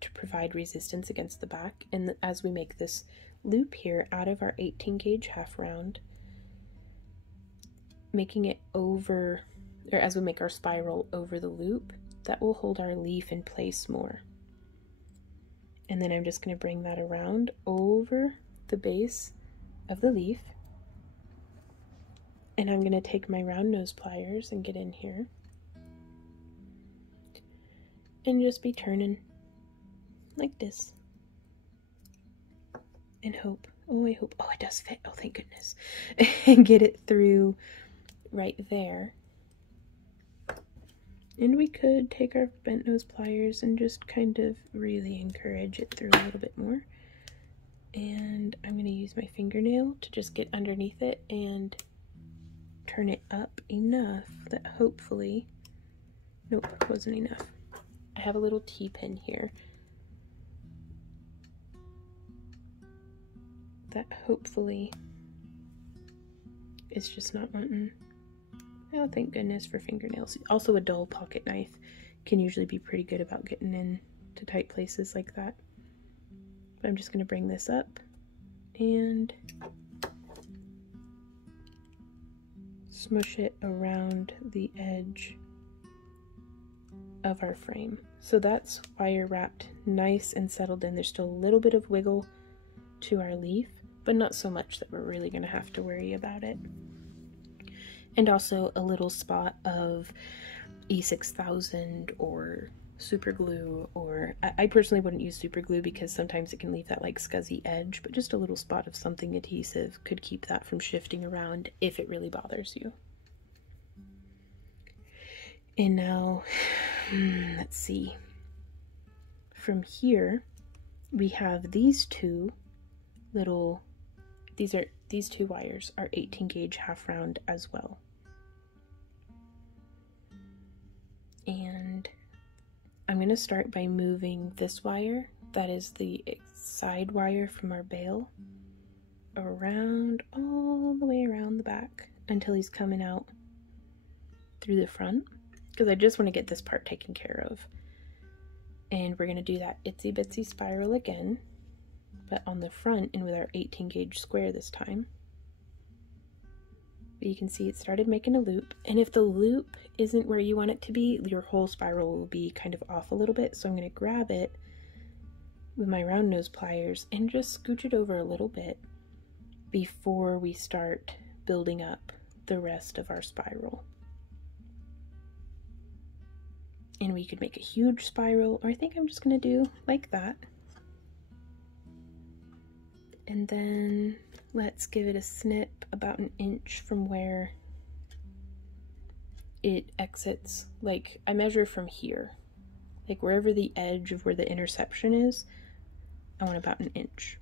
to provide resistance against the back. And as we make this loop here out of our 18 gauge half round, making it over, or as we make our spiral over the loop, that will hold our leaf in place more. And then I'm just going to bring that around over the base of the leaf. And I'm going to take my round nose pliers and get in here and just be turning like this and hope, oh it does fit, oh thank goodness, and get it through right there. And we could take our bent nose pliers and just kind of really encourage it through a little bit more. And I'm going to use my fingernail to just get underneath it and turn it up enough that hopefully, nope, wasn't enough. I have a little T-pin here that hopefully is just not wanting. Oh, thank goodness for fingernails. Also, a dull pocket knife can usually be pretty good about getting into tight places like that. But I'm just going to bring this up and smush it around the edge of our frame. So that's wire wrapped nice and settled in. There's still a little bit of wiggle to our leaf, but not so much that we're really going to have to worry about it. And also a little spot of E6000 or super glue, or I personally wouldn't use super glue because sometimes it can leave that like scuzzy edge, but just a little spot of something adhesive could keep that from shifting around if it really bothers you. And now, let's see, from here we have these two little, these two wires are 18 gauge half round as well. And I'm going to start by moving this wire, that is the side wire from our bail, around, all the way around the back until he's coming out through the front, because I just want to get this part taken care of. And we're going to do that Itsy Bitsy spiral again, but on the front and with our 18 gauge square this time. But you can see it started making a loop, and if the loop isn't where you want it to be, your whole spiral will be kind of off a little bit. So I'm going to grab it with my round nose pliers and just scooch it over a little bit before we start building up the rest of our spiral. And we could make a huge spiral, or I think I'm just going to do like that. And then let's give it a snip about an inch from where it exits. Like, I measure from here, like wherever the edge of where the intersection is, I want about an inch.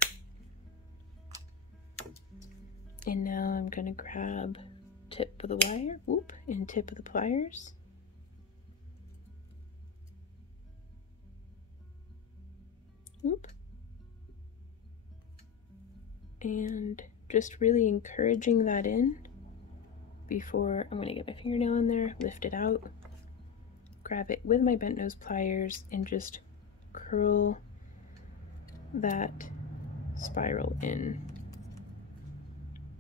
And now I'm gonna grab tip of the wire, whoop, and tip of the pliers. and just really encouraging that in before I'm going to get my fingernail in there, lift it out, grab it with my bent nose pliers, and just curl that spiral in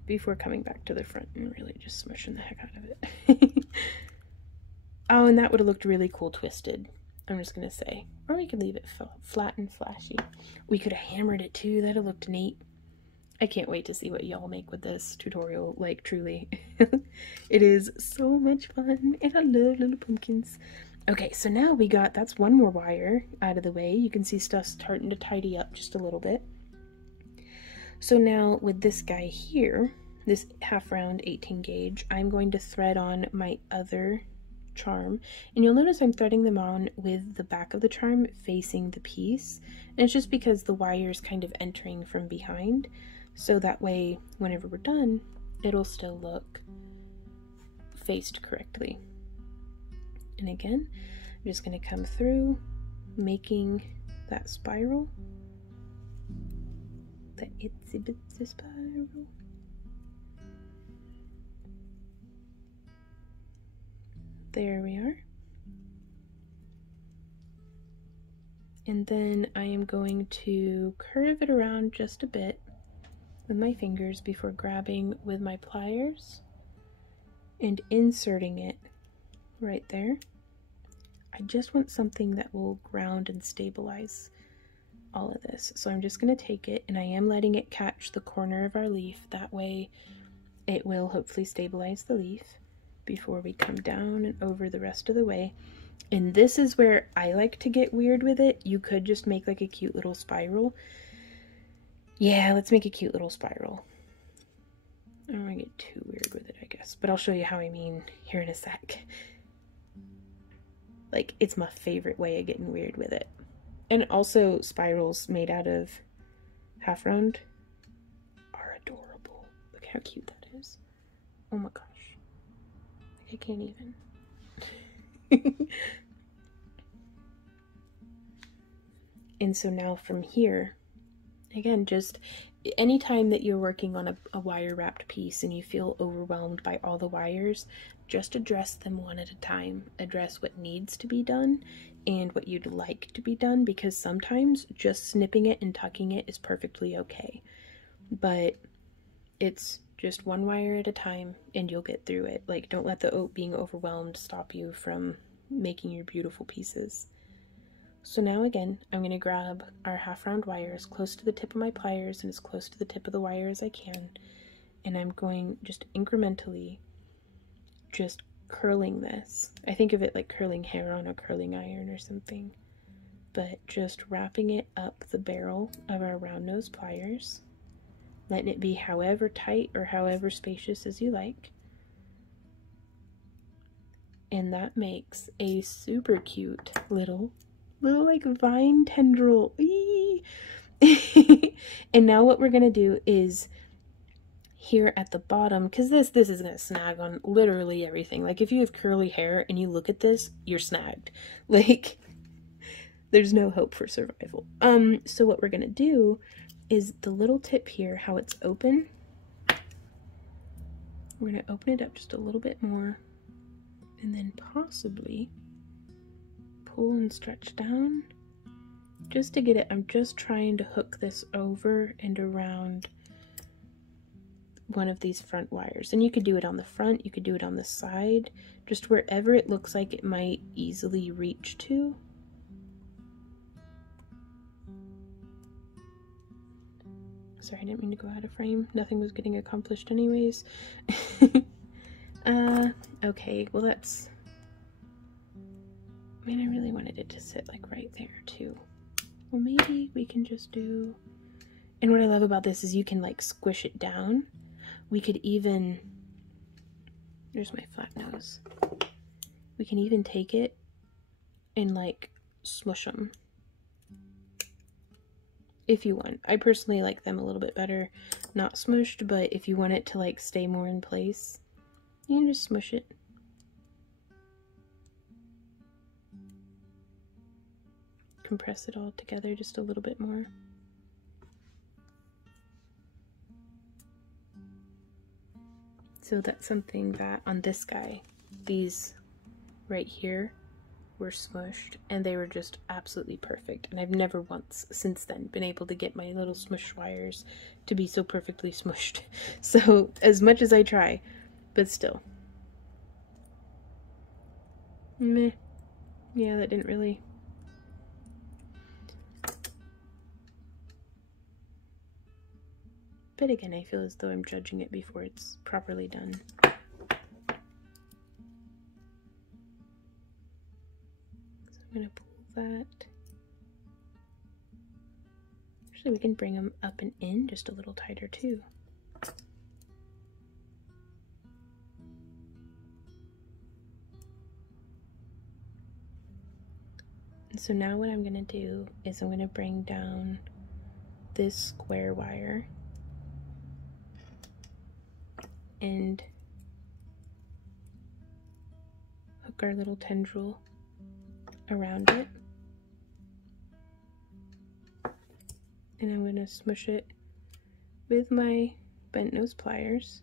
before coming back to the front and really just smushing the heck out of it. Oh, and that would have looked really cool twisted, I'm just gonna say. Or we could leave it flat and flashy. We could have hammered it too, that'd have looked neat. I can't wait to see what y'all make with this tutorial, like, truly. It is so much fun, and I love little pumpkins. Okay, so now we got, that's one more wire out of the way. You can see stuff's starting to tidy up just a little bit. So now with this guy here, this half round 18 gauge, I'm going to thread on my other charm, and you'll notice I'm threading them on with the back of the charm facing the piece, and it's just because the wire is kind of entering from behind, so that way whenever we're done it'll still look faced correctly. And again, I'm just going to come through making that spiral, the itsy bitsy spiral. There we are. And then I am going to curve it around just a bit with my fingers before grabbing with my pliers and inserting it right there. I just want something that will ground and stabilize all of this. So I'm just going to take it, and I am letting it catch the corner of our leaf. That way it will hopefully stabilize the leaf before we come down and over the rest of the way. And this is where I like to get weird with it. You could just make like a cute little spiral. Yeah, let's make a cute little spiral. I don't want to get too weird with it, I guess, but I'll show you how I mean here in a sec. Like, it's my favorite way of getting weird with it. And also, spirals made out of half round are adorable. Look how cute that is. Oh my gosh. I can't even. And so now from here, again, just anytime that you're working on a wire wrapped piece and you feel overwhelmed by all the wires, just address them one at a time. Address what needs to be done and what you'd like to be done, because sometimes just snipping it and tucking it is perfectly okay. But it's just one wire at a time and you'll get through it. Like, don't let the being overwhelmed stop you from making your beautiful pieces. So now again, I'm going to grab our half round wire as close to the tip of my pliers and as close to the tip of the wire as I can, and I'm going just incrementally just curling this. I think of it like curling hair on a curling iron or something, but just wrapping it up the barrel of our round nose pliers, letting it be however tight or however spacious as you like. And that makes a super cute little like vine tendril. And now what we're gonna do is here at the bottom, because this is gonna snag on literally everything. Like, if you have curly hair and you look at this, you're snagged. Like, there's no hope for survival. So what we're gonna do is the little tip here, how it's open, we're gonna open it up just a little bit more, and then possibly pull and stretch down just to get it. I'm just trying to hook this over and around one of these front wires, and you could do it on the front, you could do it on the side, just wherever it looks like it might easily reach to. Sorry, I didn't mean to go out of frame. Nothing was getting accomplished anyways. Okay, well that's, I mean, I really wanted it to sit like right there too. Well, maybe we can just do, and what I love about this is you can like squish it down. We could even, there's my flat nose. We can even take it and like smush them if you want. I personally like them a little bit better not smushed, but if you want it to like stay more in place, you can just smush it. Compress it all together just a little bit more. So that's something that on this guy, these right here were smushed and they were just absolutely perfect. And I've never once since then been able to get my little smush wires to be so perfectly smushed. So as much as I try, but still. Meh. Yeah, that didn't really. But again, I feel as though I'm judging it before it's properly done. So I'm going to pull that. Actually, we can bring them up and in just a little tighter too. And so now what I'm going to do is I'm going to bring down this square wire and hook our little tendril around it. And I'm going to smush it with my bent nose pliers.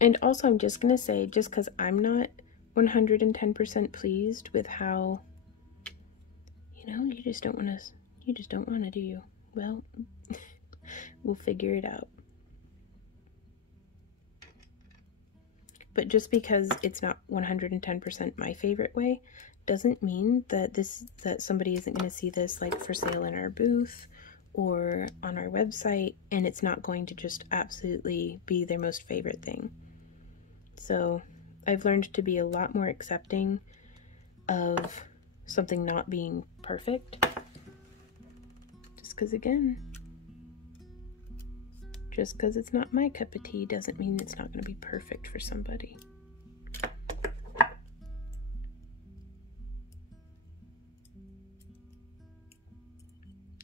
And also I'm just going to say, just because I'm not 110% pleased with how, you know, you just don't want to, do you? Well, we'll figure it out. But just because it's not 110% my favorite way doesn't mean that somebody isn't going to see this like for sale in our booth or on our website and it's not going to just absolutely be their most favorite thing. So I've learned to be a lot more accepting of something not being perfect. Just because, again, just because it's not my cup of tea doesn't mean it's not going to be perfect for somebody.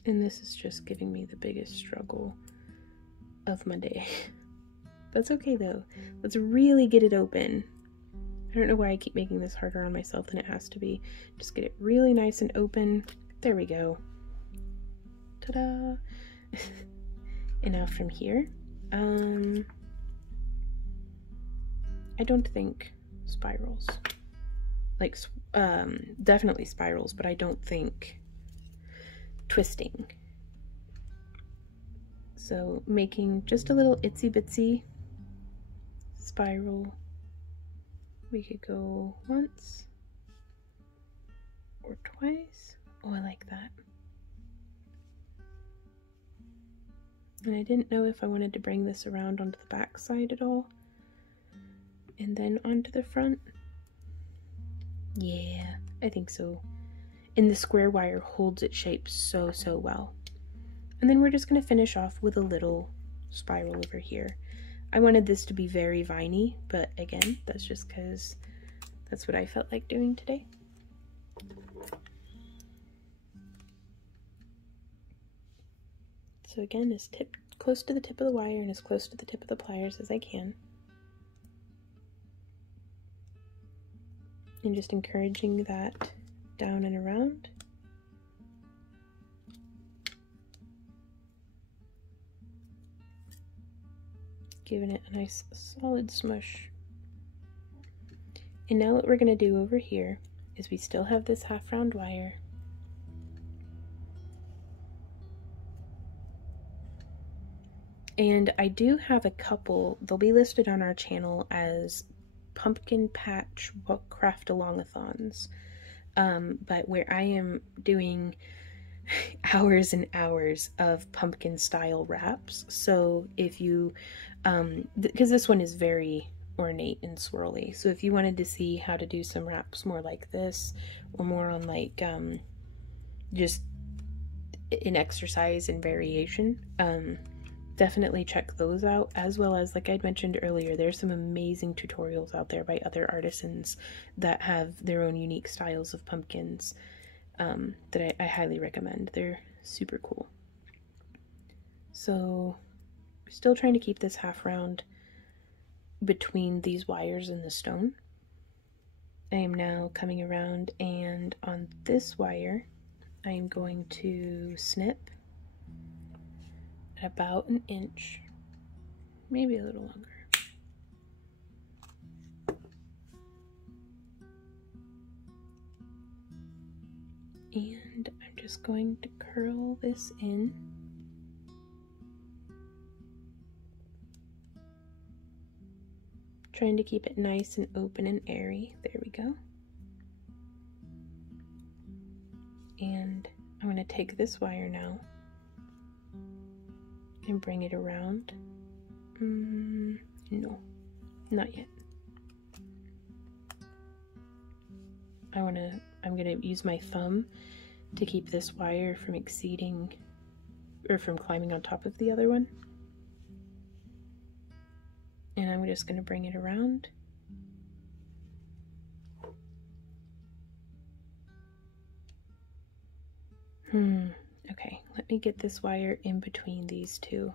And this is just giving me the biggest struggle of my day. That's okay though. Let's really get it open. I don't know why I keep making this harder on myself than it has to be. Just get it really nice and open. There we go. Ta-da! And now from here, I don't think spirals. Like, definitely spirals, but I don't think twisting. So making just a little itsy bitsy spiral. We could go once or twice. Oh, I like that. And I didn't know if I wanted to bring this around onto the back side at all and then onto the front. Yeah, I think so. And the square wire holds its shape so well. And then we're just going to finish off with a little spiral over here. I wanted this to be very viney, but again, that's just because that's what I felt like doing today. So again, as close to the tip of the wire and as close to the tip of the pliers as I can. And just encouraging that down and around. Giving it a nice solid smush. And now what we're going to do over here is we still have this half round wire. And I do have a couple, they'll be listed on our channel as pumpkin patch craft alongathons. But where I am doing hours and hours of pumpkin style wraps. So if you, because this one is very ornate and swirly, so if you wanted to see how to do some wraps more like this or more on like just an exercise and variation, definitely check those out, as well as, like I'd mentioned earlier, there's some amazing tutorials out there by other artisans that have their own unique styles of pumpkins that I highly recommend. They're super cool. So still trying to keep this half round between these wires and the stone. I am now coming around, and on this wire I am going to snip at about an inch, maybe a little longer. And I'm just going to curl this in. Trying to keep it nice and open and airy. There we go. And I'm going to take this wire now and bring it around. No, not yet. I'm going to use my thumb to keep this wire from exceeding or from climbing on top of the other one. And I'm just going to bring it around. Okay, let me get this wire in between these two.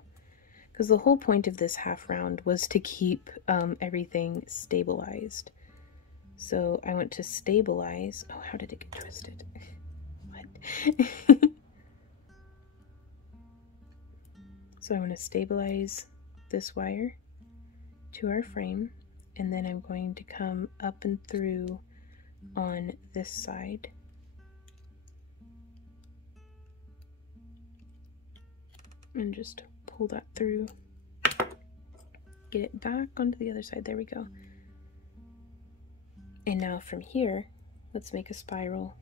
Because the whole point of this half round was to keep everything stabilized. So I want to stabilize. Oh, how did it get twisted? What? So I want to stabilize this wire to our frame, and then I'm going to come up and through on this side. And just pull that through. Get it back onto the other side. There we go. And now from here, let's make a spiral.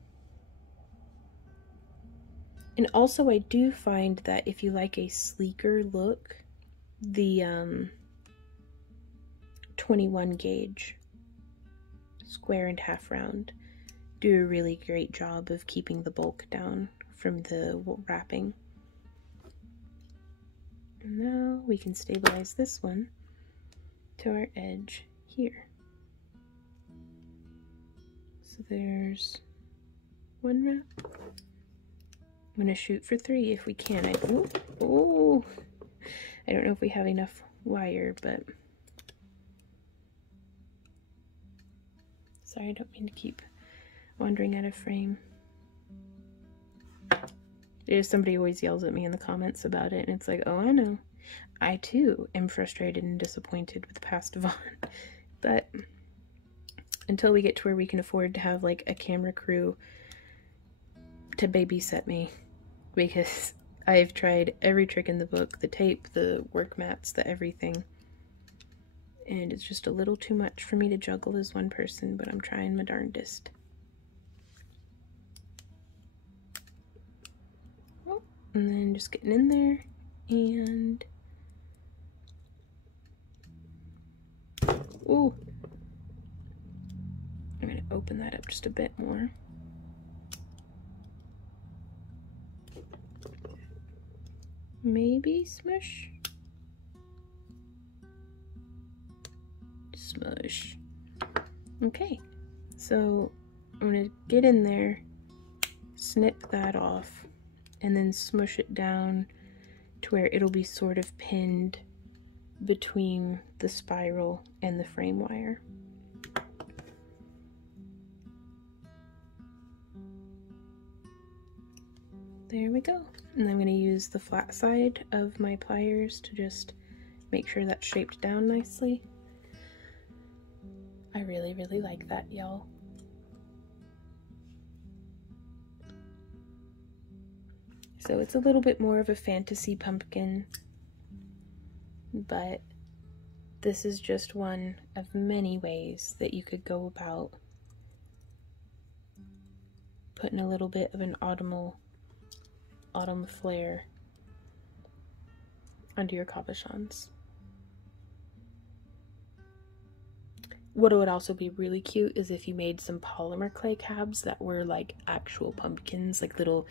And also I do find that if you like a sleeker look, the 21 gauge square and half round do a really great job of keeping the bulk down from the wrapping. And now we can stabilize this one to our edge here. So there's one wrap. I'm going to shoot for 3 if we can. I don't know if we have enough wire, but sorry, I don't mean to keep wandering out of frame. There's somebody who always yells at me in the comments about it, and it's like, oh, I know. I too am frustrated and disappointed with past Vaughn, but until we get to where we can afford to have like a camera crew to babysit me, because I've tried every trick in the book, the tape, the work mats, the everything, and it's just a little too much for me to juggle as one person, but I'm trying my darndest. Oh, and then just getting in there, and ooh, I'm going to open that up just a bit more. Maybe smush. Smush. Okay, so I'm going to get in there, snip that off, and then smush it down to where it'll be sort of pinned between the spiral and the frame wire. There we go. And I'm going to use the flat side of my pliers to just make sure that's shaped down nicely. I really, really like that, y'all. So it's a little bit more of a fantasy pumpkin, but this is just one of many ways that you could go about putting a little bit of an autumn flair onto your cabochons. What would also be really cute is if you made some polymer clay cabs that were like actual pumpkins, like little,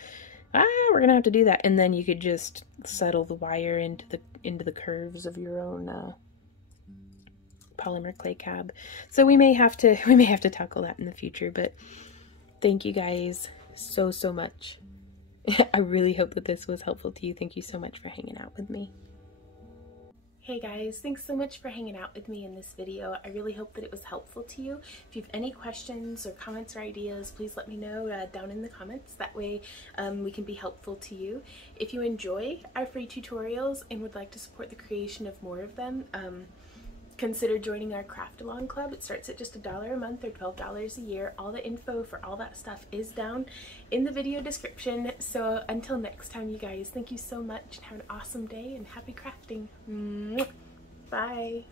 we're gonna have to do that, and then you could just settle the wire into the curves of your own polymer clay cab. So we may have to tackle that in the future, but thank you guys so much. I really hope that this was helpful to you. Thank you so much for hanging out with me. Hey guys, thanks so much for hanging out with me in this video. I really hope that it was helpful to you. If you have any questions or comments or ideas, please let me know down in the comments. That way we can be helpful to you. If you enjoy our free tutorials and would like to support the creation of more of them, consider joining our craft along club. It starts at just $1 a month or $12 a year. All the info for all that stuff is down in the video description. So until next time, you guys, thank you so much and have an awesome day and happy crafting. Bye.